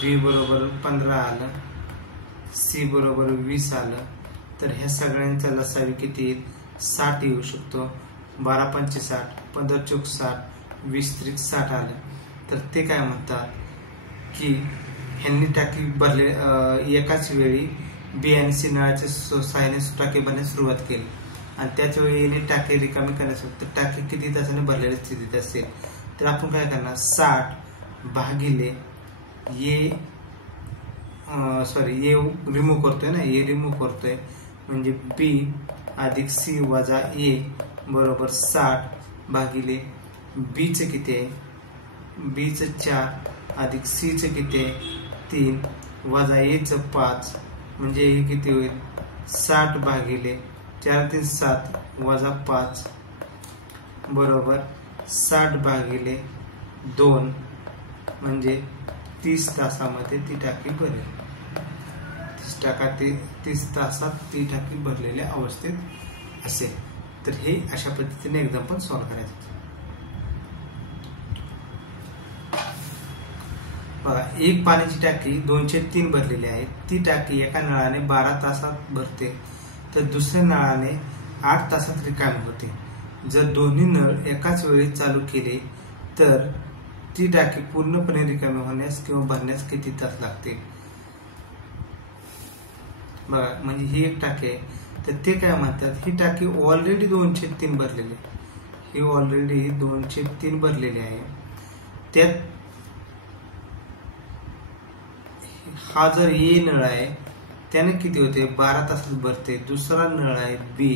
बी बरोबर 15 आलं, सी बरोबर 20 आलं. तर ह्या सगळ्यांचा लसावी किती येईल 60 येऊ शकतो. 12 पंचे 60 15 चौक 60 20 त्रिक 60 आलं. तर ते काय म्हणतात की ह्यांनी टाकी भरले एकाच वेळी बी आणि सी नळाच्या सहाय्याने टाकी भरण्यास सुरुवात केली आणि त्याच वेळी येणे टाकी रिकामी करण्यासाठी, तर टाकी किती तासाने भरलेल्या स्थितीत असेल तर आपण काय करणार, 60 भागिले ये रिमूव्ह करतोय ना, ए रिमूव्ह करतोय म्हणजे बी अधिक सी वजा ए बरोबर 60 भागिले बीचं किती आहे, बीचं 4 अधिक सीचं किती आहे 3 वजा एचं 5 म्हणजे हे किती होईल 60 भागिले 4 3 7 वजा 5 बरोबर 60 भागिले 2 म्हणजे 30 तासामध्ये ती टाकी भरेल. 30 तासात ती टाकी भरलेल्या अवस्थेत असेल. तर हे अशा पद्धतीने एक्झाम्पल सॉल्व्ह करायचं. बघा, एक पाण्याची टाकी 203 भरलेली आहे. ती टाकी एका नळाने 12 तासात भरते तर दुसऱ्या नळाने 8 तासात रिकामी होते. जर दोन्ही नळ एकाच वेळी चालू केले तर ती टाकी पूर्णपणे रिकामी होण्यास किंवा भरण्यास किती तास लागतील. बघा, म्हणजे ही एक टाकी आहे तर ते काय म्हणतात, ही टाकी ऑलरेडी 203 भरलेली आहे. ही ऑलरेडी 203 भरलेली आहे. त्यात हा जर ए नळ आहे त्याने किती होते 12 तासात भरते. दुसरा नळ आहे बी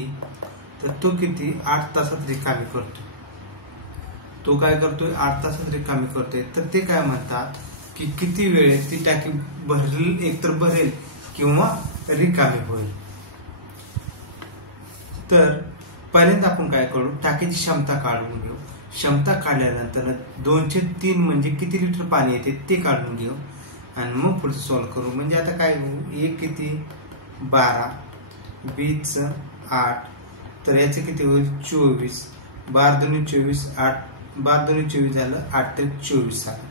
तर तो किती 8 तासात रिकामी करतो. तो काय करतोय 8 तासात रिकामी करतोय. तर ते काय म्हणतात की किती वेळेत ती टाकी भरेल, एकतर भरेल किंवा रिकामी होईल. तर पहिल्यांदा आपण काय करू, टाकीची क्षमता काढून घेऊ. क्षमता काढल्यानंतर 203 म्हणजे किती लिटर पाणी येते ते काढून घेऊ आणि मग पुढे सॉल्व्ह करू. म्हणजे आता काय ए किती 12 बीच 8 तर याचे किती होईल 24 12 2 24 8 12 2 24 झालं 8 ते 24 आलं.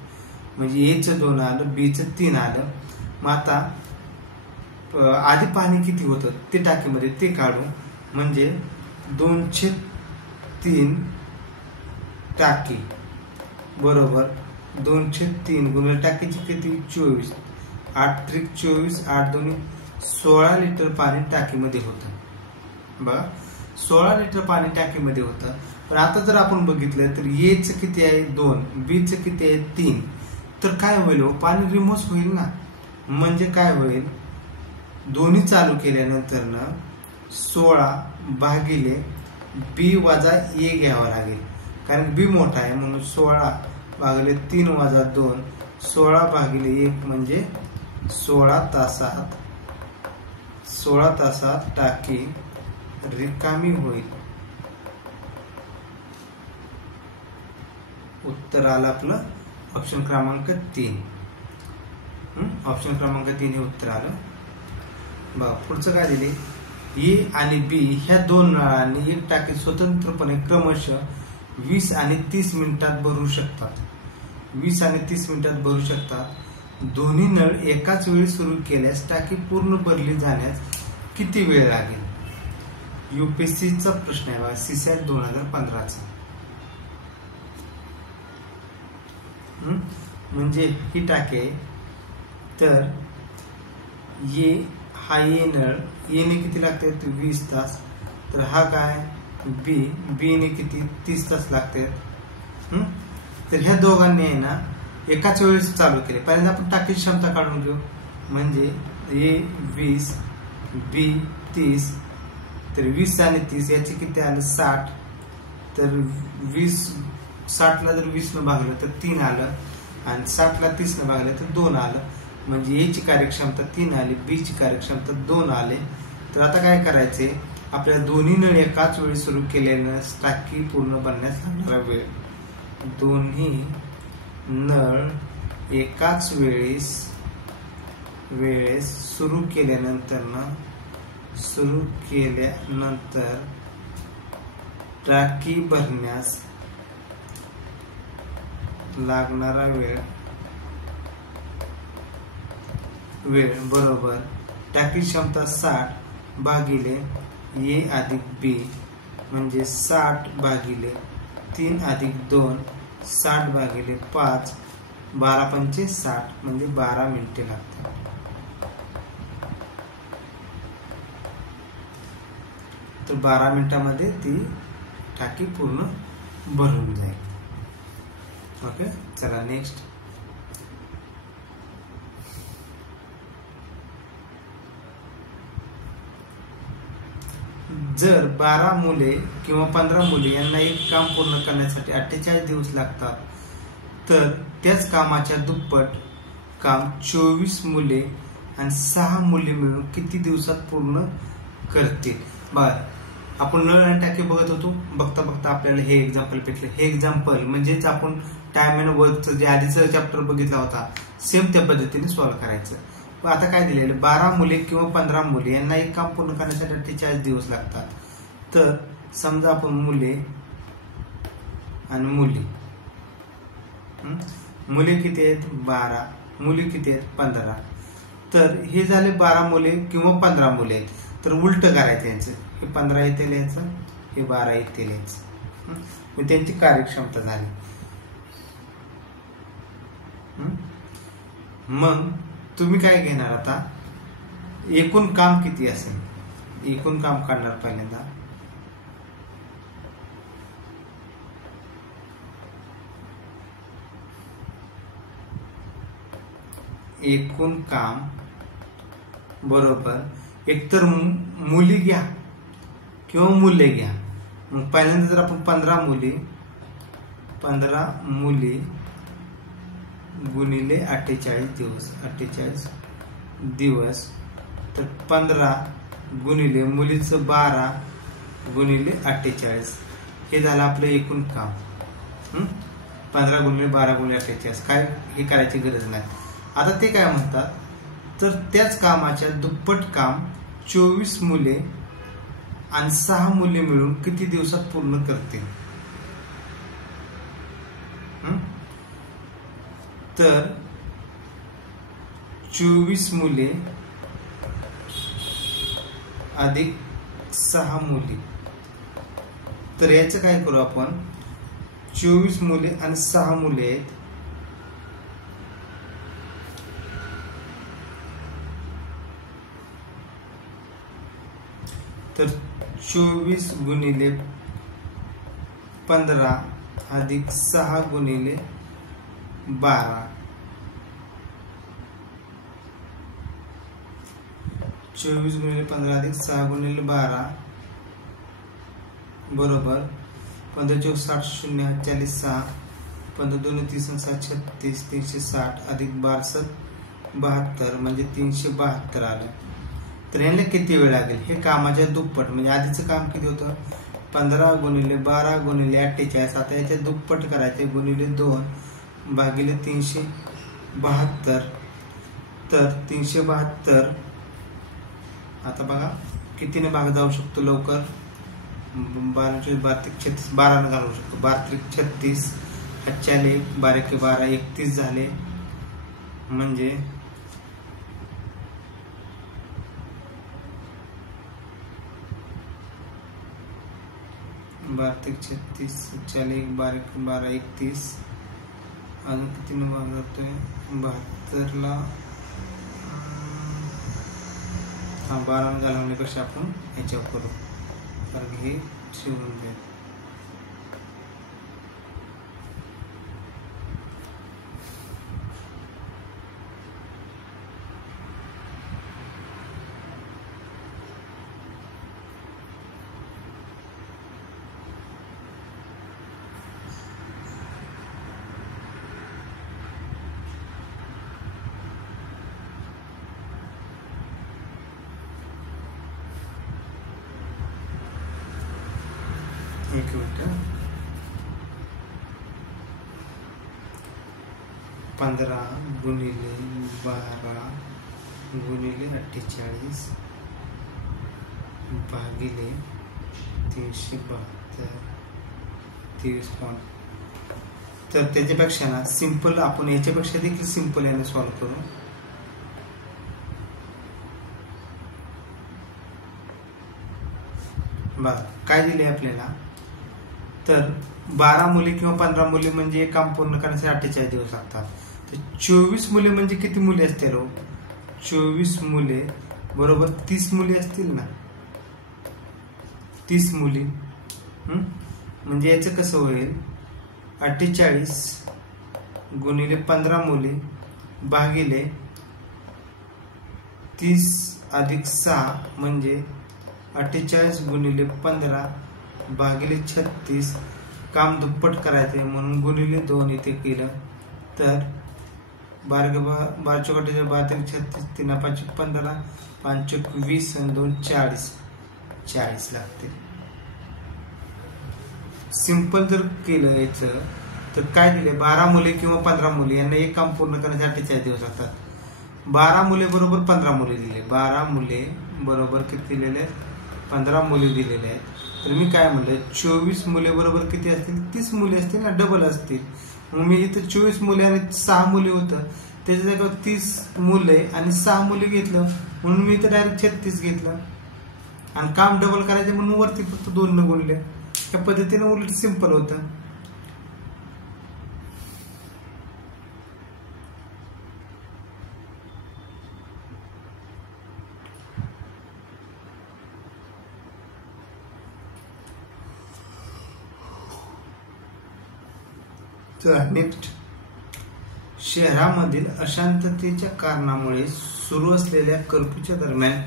म्हणजे एचं 2 आलं बीचं 3 आलं. मग आता आधी पाणी किती होतं ते टाकीमध्ये ते काढू. म्हणजे 203 टाकी बरोबर 203 गुणिले टाकीची किती 24 8 त्रिक 24 8 2 16 लिटर पाणी टाकीमध्ये होतं. बघा 16 लिटर पाणी टाकीमध्ये होतं. पण आता जर आपण बघितलं तर एचं किती आहे 2 बीचं किती आहे 3 तर काय होईल पाणी रिमूव्ह होईल ना. म्हणजे काय होईल दोन्ही चालू केल्यानंतर ना 16 भागिले बी वजा ए घ्यावा लागेल कारण बी मोठा आहे म्हणून 16 भागिले 3 वजा 2 16 भागिले 1 म्हणजे 16 तासात टाकी रिकामी होईल. उत्तर आलं आपलं ऑप्शन क्रमांक 3. ऑप्शन क्रमांक 3 हे उत्तर आलं. बघा पुढचं काय दिले, ए आणि बी ह्या दोन नळांनी एक टाकी स्वतंत्रपणे क्रमशः 20 आणि 30 मिनिटात भरू शकतात. 20 आणि 30 मिनिटात भरू शकतात. दोन्ही नळ एकाच वेळी सुरू केल्यास टाकी पूर्ण भरली जाण्यास किती वेळ लागेल. यूपीएससीचा प्रश्न आहे बघा, सीसॅट 2015चा. म्हणजे ही टाकी आहे तर ये हा ए नळ एने किती लागते 20 तास तर हा काय बी ने किती 30 तास लागते. तर ह्या दोघांनी आहे ना एकाच वेळेस चालू केले. पहिल्यांदा आपण टाकीची क्षमता काढून घेऊ. म्हणजे ए 20 बी 30 तर 20 आणि 30 याचे किती आलं 60 तर 60 ला जर 20 न भागलं तर 3 आलं आणि 60 ला 30 न भागलं तर 2 आलं. म्हणजे ए ची कार्यक्षमता 3 आली, बी ची कार्यक्षमता 2 आले. तर आता काय करायचे, आपल्याला दोन्ही नळ एकाच वेळी सुरू केल्यानं टाकी पूर्ण बनण्यास लागणारा वेळ. दोन्ही नळ एकाच वेळेस सुरू केल्यानंतर टाकी भरण्यास लागणारा वेळ बरोबर टाकी क्षमता 60 भागिले ए अधिक बी म्हणजे 60 भागिले 3 अधिक 2 60 भागिले 5 12 पंचे 60 म्हणजे 12 मिनिटे लागतात. तर 12 मिनिटामध्ये ती टाकी पूर्ण भरून जाईल. ओके, चला नेक्स्ट. जर 12 मुले किंवा 15 मुले यांना एक काम पूर्ण करण्यासाठी 48 दिवस लागतात, तर त्याच कामाच्या दुप्पट काम 24 मुले आणि 6 मुले मिळून किती दिवसात पूर्ण करतील. बघा, आपण नळ आणि टाकी बघत होतो. बघता बघता आपल्याला हे एक्झाम्पल भेटले. हे एक्झाम्पल म्हणजेच आपण टाइम अँड वर्कचं जे आधीचं चॅप्टर बघितला होता, सेम त्या पद्धतीने सॉल्व्ह करायचं. आता काय दिलेलं, 12 मुले किंवा 15 मुले यांना एक काम पूर्ण करण्यासाठी 48 दिवस लागतात. तर समजा आपण मुले आणि मुली, मुले किती आहेत 12, मुली किती आहेत 15. तर हे झाले 12 मुले किंवा 15 मुले आहेत. तर उलट करायचं यांचं, हे 15 येथे लिहायचं, हे 12 येथे लिहायचं. मग त्यांची कार्यक्षमता झाली. मग तुम्ही काय घेणार आता, एकूण काम किती असेल, एकूण काम काढणार पहिल्यांदा. एकूण काम बरोबर एकतर मुली घ्या किंवा मुले घ्या. मग पहिल्यांदा जर आपण 15 मुली गुणिले 48 दिवस, 48 दिवस, तर 15 गुणिले मुलीचं 12 गुणिले 48, हे झालं आपलं एकूण काम. 15 गुणिले 12 गुणिले 48, काय हे करायची गरज नाही. आता ते काय म्हणतात, तर त्याच कामाच्या दुप्पट काम 24 मुले आणि 6 मुले मिळून किती दिवसात पूर्ण करतील. तर 24 मुले अधिक 6 मुली, तर याचं काय करू आपण, 24 मुले आणि 6 मुले आहेत, तर 24 गुणिले 15 अधिक 6 गुणिले 12, 24 गुणिले 15 अधिक 6 गुणिले 12 बरोबर 15 चौक 60 शून्य 40 6, 15 2 30 7 36 360 अधिक 12 72 म्हणजे 372 आलं. तर यांना किती वेळ लागेल, हे कामाच्या दुप्पट. म्हणजे आधीचं काम किती होतं, 15 गुणिले 12 गुणिले 48, आता याच्या दुप्पट करायचे, गुणिले 2 भागिले 372. तर 372 आता बघा कितीने भाग जाऊ शकतो लवकर, 12 36 12 घालू शकतो, 12 36 40 12 12 31 झाले. म्हणजे 12 36 40 12 12 31, अजून कितीने भाग जातोय 72 ला. 12 घालवण्यापेक्षा आपण ह्याच्यावर करू, कारण हे शिवून घ्या. एक मिनिट, 15 गुणिले 12 गुणिले 48 भागिले 372 30 पॉईंट. तर त्याच्यापेक्षा ना सिंपल आपण याच्यापेक्षा देखील सिंपल याने सॉल्व्ह करू. बघा काय दिले आपल्याला, तर 12 मुली किंवा 15 मुली म्हणजे काम पूर्ण करण्यासाठी 48 दिवस लागतात. तर 24 मुले म्हणजे किती मुली असतील, 24 मुले बरोबर 30 मुली असतील ना, 30 मुली, म्हणजे याचं कसं होईल 48 गुणिले 15 मुली भागिले 30 अधिक 6 म्हणजे 48 गुणिले 15 भागिले 36. काम दुप्पट करायचे म्हणून गुणिले 2 इथे केलं तर 12 चौक 36, 3 5 15, 5 20 आणि 2 40 लागते. सिंपल जर केलं याचं तर काय दिले 12 मुले किंवा 15 मुले यांना एक काम पूर्ण करण्यासाठी 48 दिवस लागतात. 12 मुले बरोबर 15 मुले दिले, 12 मुले बरोबर किती दिलेले आहेत 15 मुले दिलेले आहेत. तर मी काय म्हणलं 24 मुले बरोबर किती असतील 30 मुले असतील ना, डबल असतील. मग मी इथं 24 मुले आणि 6 मुले होतं त्याच्या जागेवर 30 मुले आणि 6 मुले घेतलं म्हणून मी इथं डायरेक्ट 36 घेतलं आणि काम डबल करायचं म्हणून वरती फक्त 2 न गुणले. त्या पद्धतीने उलट सिंपल होतं. नेक्स्ट, शहरामधील अशांततेच्या कारणामुळे सुरू असलेल्या कर्फ्यूच्या दरम्यान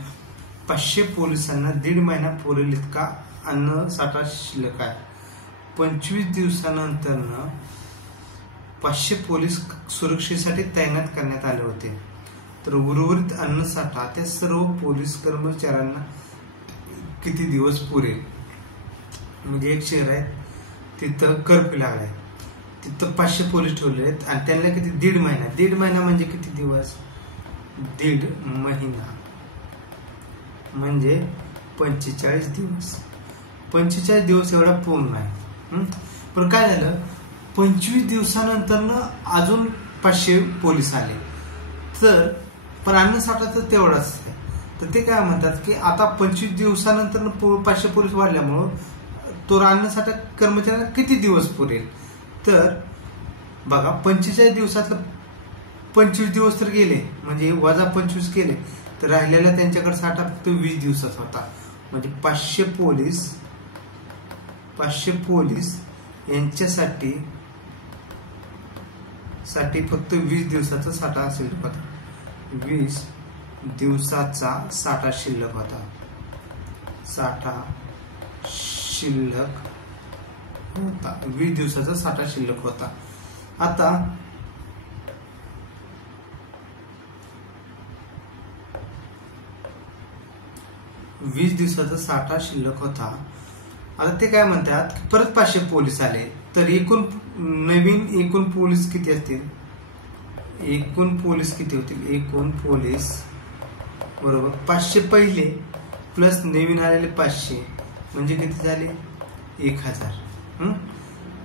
500 पोलिसांना 1.5 महिना पुरेल इतका अन्न साठा शिल्लक आहे. 25 दिवसानंतर 500 पोलीस सुरक्षेसाठी तैनात करण्यात आले होते. तर उर्वरित अन्न साठा त्या सर्व पोलीस कर्मचाऱ्यांना किती दिवस पुरेल. म्हणजे एक शहर आहे तिथं कर्फ्यू लागलाय, तिथं 500 पोलीस ठेवले आहेत आणि त्यांना किती 1.5 महिना. 1.5 महिना म्हणजे किती दिवस 1.5 महिना म्हणजे 45 दिवस. 45 दिवस एवढा पूर्ण आहे. पण काय झालं 25 दिवसानंतर अजून 500 पोलीस आले तर पण अन्नसाठा तर तेवढाच आहे. तर ते काय म्हणतात की आता 25 दिवसानंतर 500 पोलीस वाढल्यामुळं तो अन्नसाठा कर्मचाऱ्यांना किती दिवस पुरेल. तर बघा 45 दिवसातलं 25 दिवस तर गेले म्हणजे वजा 25 केले तर राहिलेला त्यांच्याकडे साठा फक्त 20 दिवसाचा होता. म्हणजे 500 पोलीस यांच्यासाठी फक्त 20 दिवसाचा साठा असेल होता. 20 दिवसाचा साठा शिल्लक होता. साठा शिल्लक होता 20 दिवसाचा साठा शिल्लक होता. आता वीस दिवसाचा साठा शिल्लक होता. आता ते काय म्हणतात की परत 500 पोलीस आले तर एकूण पोलीस किती असतील. एकूण पोलीस किती होतील. एकूण पोलीस बरोबर 500 पहिले प्लस नवीन आलेले 500 म्हणजे किती झाले 1000.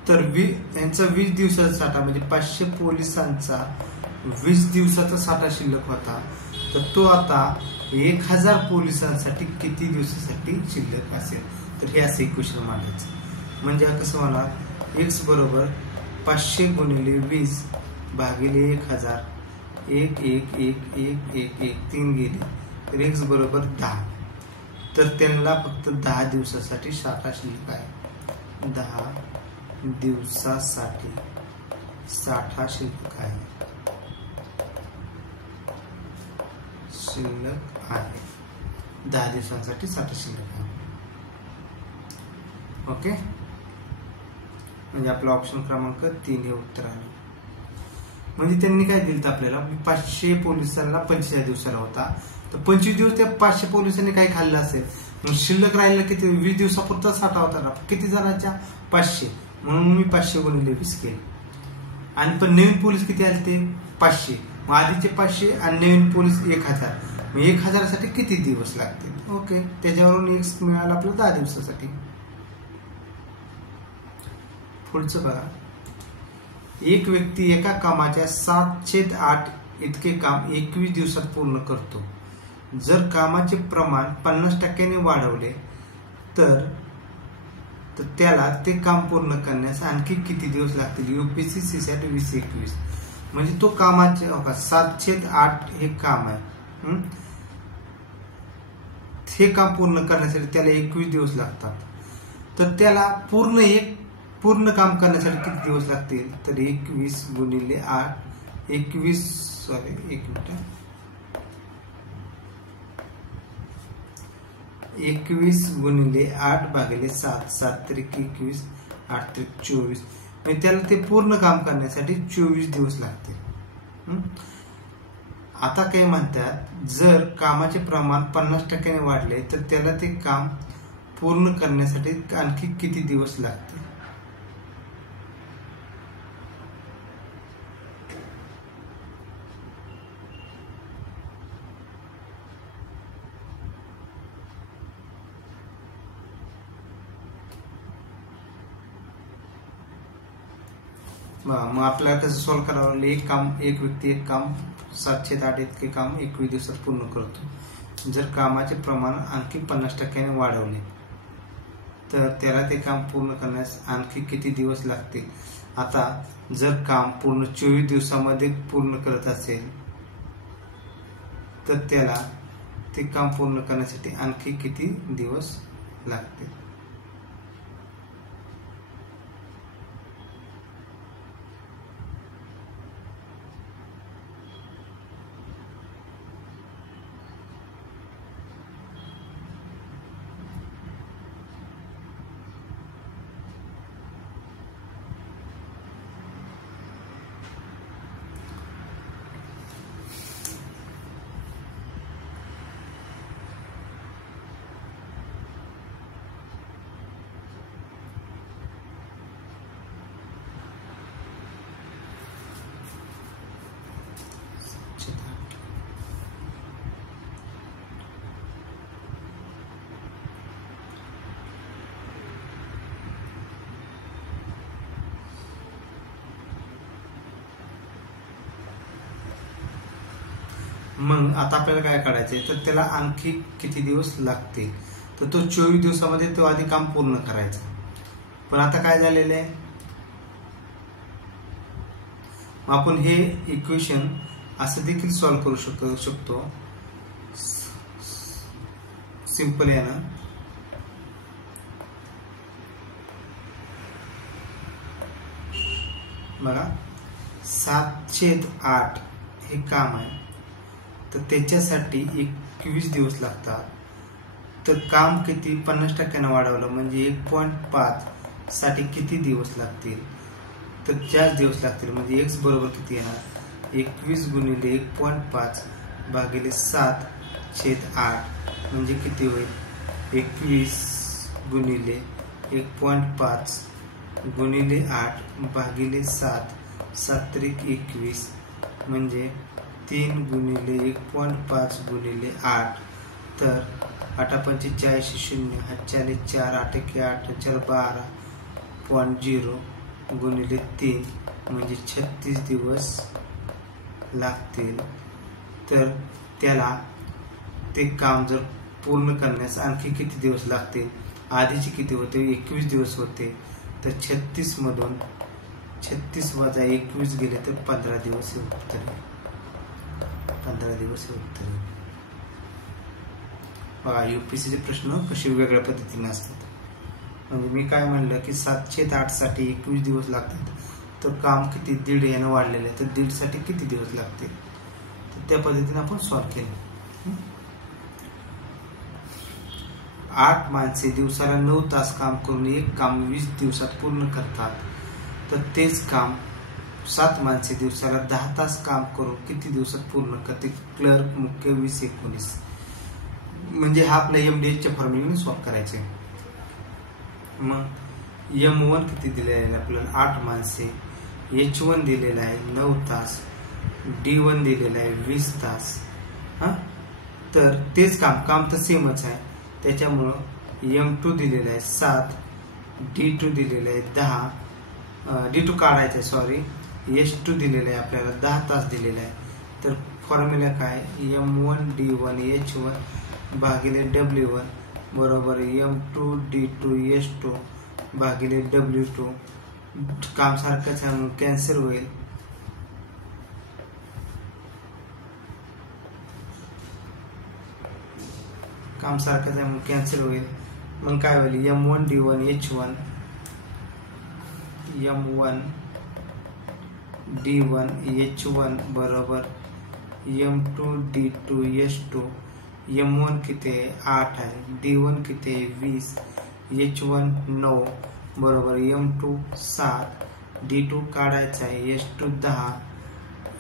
तर यांचा 20 दिवसाचा साठा म्हणजे 500 पोलिसांचा 20 दिवसाचा साठा शिल्लक होता. तर तो आता 1000 पोलिसांसाठी किती दिवसासाठी शिल्लक असेल. तर हे असं इक्वेशन मांडायचं. म्हणजे कसं होणार x बरोबर 500 गुणिले 20 भागिले 1000 1 1 1 1 1 1 3 गेले तर x बरोबर 10. तर त्यांना फक्त 10 दिवसासाठी साठा शिल्लक आहे. 10 दिवसासाठी साठा शिल्लक आहे. शिल्लक आहे 10 दिवसांसाठी साठा शिल्लक आहे. ओके म्हणजे आपला ऑप्शन क्रमांक 3 हे उत्तर आहे. म्हणजे त्यांनी काय दिलं आपल्याला 500 पोलिसांना 45 दिवसाला होता. तर 25 दिवस त्या 500 पोलिसांनी काही खाल्लं असेल मग शिल्लक राहिला किती 20 दिवसापुरता साठा होता ना. किती जणांच्या 500 म्हणून मी 500 गुणिले 20 केले. आणि पण नवीन पोलीस किती आले ते 500 मग आधीचे 500 आणि नवीन पोलीस 1000 मग 1000 साठी किती दिवस लागतील. ओके त्याच्यावरून x मिळाला आपलं 10 दिवसासाठी. पुढचं बघा एक व्यक्ती एका कामाच्या 7/8 इतके काम 21 दिवसात पूर्ण करतो. जर कामाचे प्रमाण 50% वाढवले तर त्याला ते काम पूर्ण करण्यास आणखी किती दिवस लागतील. यूपीएससी सीसॅट 2021 म्हणजे तो कामाचे 7/8 हे काम आहे. हे काम पूर्ण करण्यासाठी त्याला 21 दिवस लागतात. तर त्याला पूर्ण काम करण्यासाठी किती दिवस लागतील? तर 21 गुणिले 8 21 गुणिले 8 भागिले 7 7 त्रिक 21 8 त्रिक 24. म्हणजे त्याला ते पूर्ण काम करण्यासाठी 24 दिवस लागतील. आता काही म्हणतात जर कामाचे प्रमाण 50% वाढले तर त्याला ते काम पूर्ण करण्यासाठी आणखी किती दिवस लागतील? मग आपल्याला कसं सॉल्व्ह करावं लागेल? एक व्यक्ती एक काम 7/8 इतके काम 21 दिवसात पूर्ण करतो. जर कामाचे प्रमाण आणखी 50% वाढवले तर त्याला ते काम पूर्ण करण्यास आणखी किती दिवस लागतील? आता जर काम पूर्ण 24 दिवसामध्ये पूर्ण करत असेल तर त्याला ते काम पूर्ण करण्यासाठी आणखी किती दिवस लागतील? मग आता आपल्याला काय काढायचंय? तर त्याला आणखी किती दिवस लागतील? तर तो 24 दिवसामध्ये तो आधी काम पूर्ण करायचा. पण आता काय झालेलं आहे? आपण हे इक्वेशन असं देखील सॉल्व्ह करू शकतो. सिंपल आहे ना? बघा 7/8 हे काम आहे तर त्याच्यासाठी 21 दिवस लागतात. तर काम किती 50% वाढवलं म्हणजे 1.5 साठी किती दिवस लागतील? तर 4 दिवस लागतील. म्हणजे x बरोबर किती येणार? 21 गुणिले 1.5 भागिले 7/8 म्हणजे किती होईल? 21 गुणिले 1.5 गुणिले 8 भागिले 7 7 त्रिक 21 म्हणजे 3 गुणिले 1.5 गुणिले 8. तर 8×5 = 0 8×4 = 4 8×1 8 4 12.0 गुणिले 3 म्हणजे 36 दिवस लागतील. तर त्याला ते काम जर पूर्ण करण्यास आणखी किती दिवस लागतील? आधीचे किती होते? 21 दिवस होते. तर 36 मधून 36 वजा 21 गेले तर 15 दिवस हे उत्तर आहे. 15 दिवस हे उत्तर आहे. बघा UPSCचे प्रश्न कसे वेगळ्या पद्धतीने असतात. म्हणजे मी काय म्हणलं की 7/8 साठी 21 दिवस लागतात. तर काम किती 1.5 यानं वाढलेलं आहे तर 1.5 साठी किती दिवस लागतील? तर त्या पद्धतीने आपण सॉल्व्ह केलं. 8 माणसे दिवसाला 9 तास काम करून एक काम 20 दिवसात पूर्ण करतात. तर तेच काम 7 माणसे दिवसाला 10 तास काम करून किती दिवसात पूर्ण करते? क्लर्क मुख्य 20-19. म्हणजे हा आपल्या MDHच्या फॉर्म्युल्याने सॉल्व्ह करायचे. मग M1 किती दिलेला आहे आपल्याला? 8 माणसे. H1 दिलेला आहे 9 तास. D1 दिलेला आहे 20 तास. तर तेच काम तर सेमच आहे. त्याच्यामुळं M2 दिलेला आहे 7. D2 दिलेला आहे 10. D2 काढायचं सॉरी. H2 दिलेला आहे आपल्याला 10 तास दिलेला आहे. तर फॉर्म्युला काय? M1 D1 H1 भागिले W1 बरोबर M2 D2 H2 भागिले W2. काम सारखंच आहे म्हणून कॅन्सल होईल. काम सारखंच आहे मग कॅन्सल होईल. मग काय होईल, M1 D1 H1 M1 D1 H1 बरोबर M2 D2 H2. M1 किती आहे, 8 आहे. D1 किती आहे, 20. H1 9 बरोबर M2 7. D2 काढायचा आहे, H2 10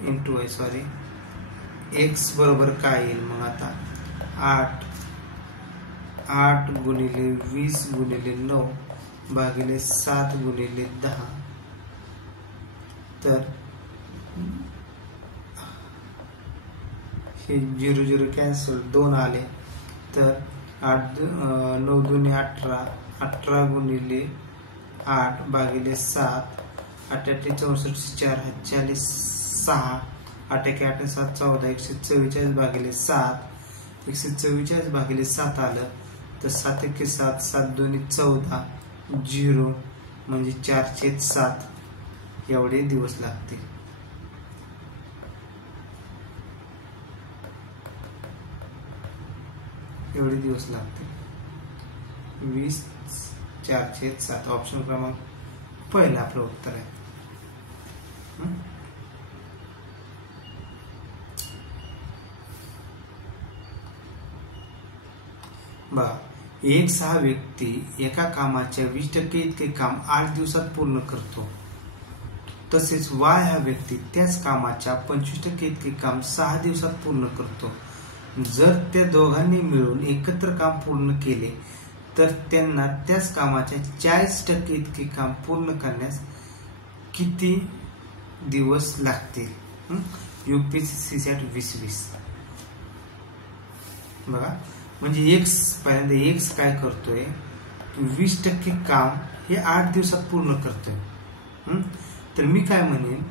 इंटू आहे सॉरी X बरोबर काय येईल मग आता 8 गुणिले 20 गुणिले 9 भागिले 7 गुणिले 10. तर हे 0 0 कॅन्सल, 2 आले. तर 9 2 18 18 गुणिले 8 भागिले 7 8 8 64 4 40 6 8 1 8 7 14 144 भागिले 7 144 भागिले 7 आलं. तर 7 1 7 7 2 14 0 म्हणजे 4/7 एवढे दिवस लागतील. एवढे दिवस लागतील. 20 4/7 ऑप्शन क्रमांक पहिला आपलं उत्तर आहे. बघा, एक 6 व्यक्ती एका कामाच्या 20% इतके काम 8 दिवसात पूर्ण करतो. तसेच Y हा व्यक्ती त्याच कामाच्या 25% इतके काम 6 दिवसात पूर्ण करतो. जर त्या दोघांनी मिळून एकत्र काम पूर्ण केले तर त्यांना त्याच कामाच्या 40% इतके काम पूर्ण करण्यास किती दिवस लागतील. UPSC SAT 2020. बघा, म्हणजे पहिल्यांदा X काय करतोय, 20% काम हे 8 दिवसात पूर्ण करतोय. तर मी काय म्हणेन,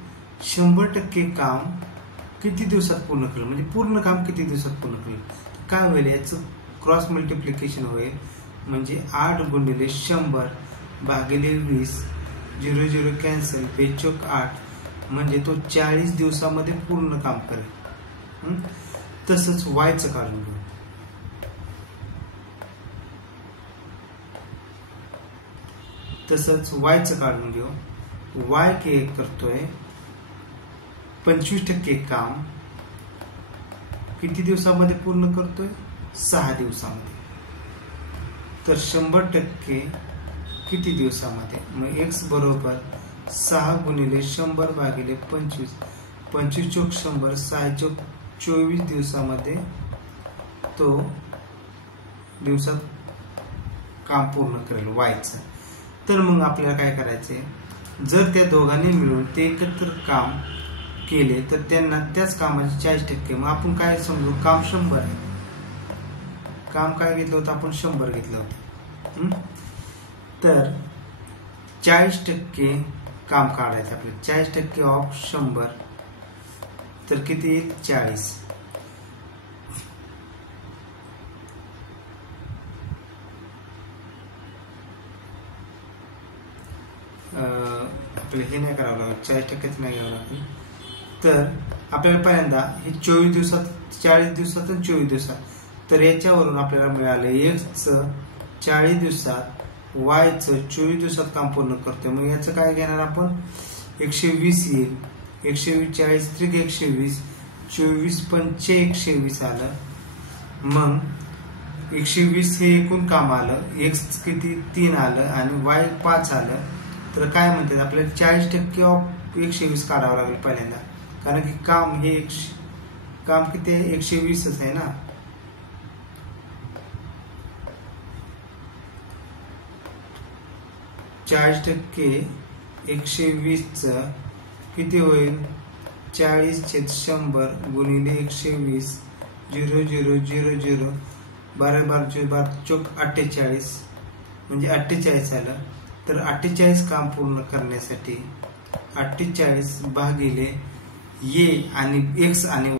100% काम किती दिवसात पूर्ण केलं, म्हणजे पूर्ण काम किती दिवसात पूर्ण केलं. काय होईल, याचं क्रॉस मल्टिप्लिकेशन होईल. म्हणजे 8 गुणिले 100 भागिले 20 0 0 कॅन्सल 8 म्हणजे तो 40 दिवसामध्ये पूर्ण काम करेल. तसंच वायचं काढून घेऊ. तसंच वायचं काढून घेऊ. वाय के करतोय 25% काम किती दिवसामध्ये पूर्ण करतोय, 6 दिवसामध्ये. तर 100% किती दिवसामध्ये, मग X बरोबर 6 गुणिले 100 भागिले 25 25 चोक 100 6 चोक 24 दिवसामध्ये तो दिवसात काम पूर्ण करेल वायचं. तर मग आपल्याला काय करायचंय, जर त्या दोघांनी मिळून ते एकत्र काम केले तर त्यांना त्याच कामाचे 40%, मग आपण काय समजू, काम 100 आहे. काम काय घेतलं होतं आपण, 100 घेतलं होतं. तर 40% काम काढायचं आपल्याला. 40% ऑफ 100 तर किती येईल, 40. आपल्याला हे नाही करावं लागेल, 40%च नाही घ्यावं लागेल. तर आपल्याला पहिल्यांदा हे 24 दिवसात, 40 दिवसात आणि 24 दिवसात. तर याच्यावरून आपल्याला मिळालं Xचं 40 दिवसात, Yचं 24 दिवसात काम पूर्ण करतोय. मग याचं काय घेणार आपण, 120 येईल. 120 40 त्रिक 120 24 पंचे 120 आलं. मग 120 हे एकूण काम आलं. X किती 3 आलं आणि Y 5 आलं. तर काय म्हणतात, आपल्याला 40% ऑफ 120 काढावं लागेल पहिल्यांदा, कारण की काम हे काम किती आहे, 120च आहे ना. %, 120चं किती होईल, 40/100 गुणिले 120 0 0 0 0 12 12 12 चोक 48 म्हणजे 48 आलं. तर 48 काम पूर्ण करण्यासाठी 48 भागिले ये आणि X आणि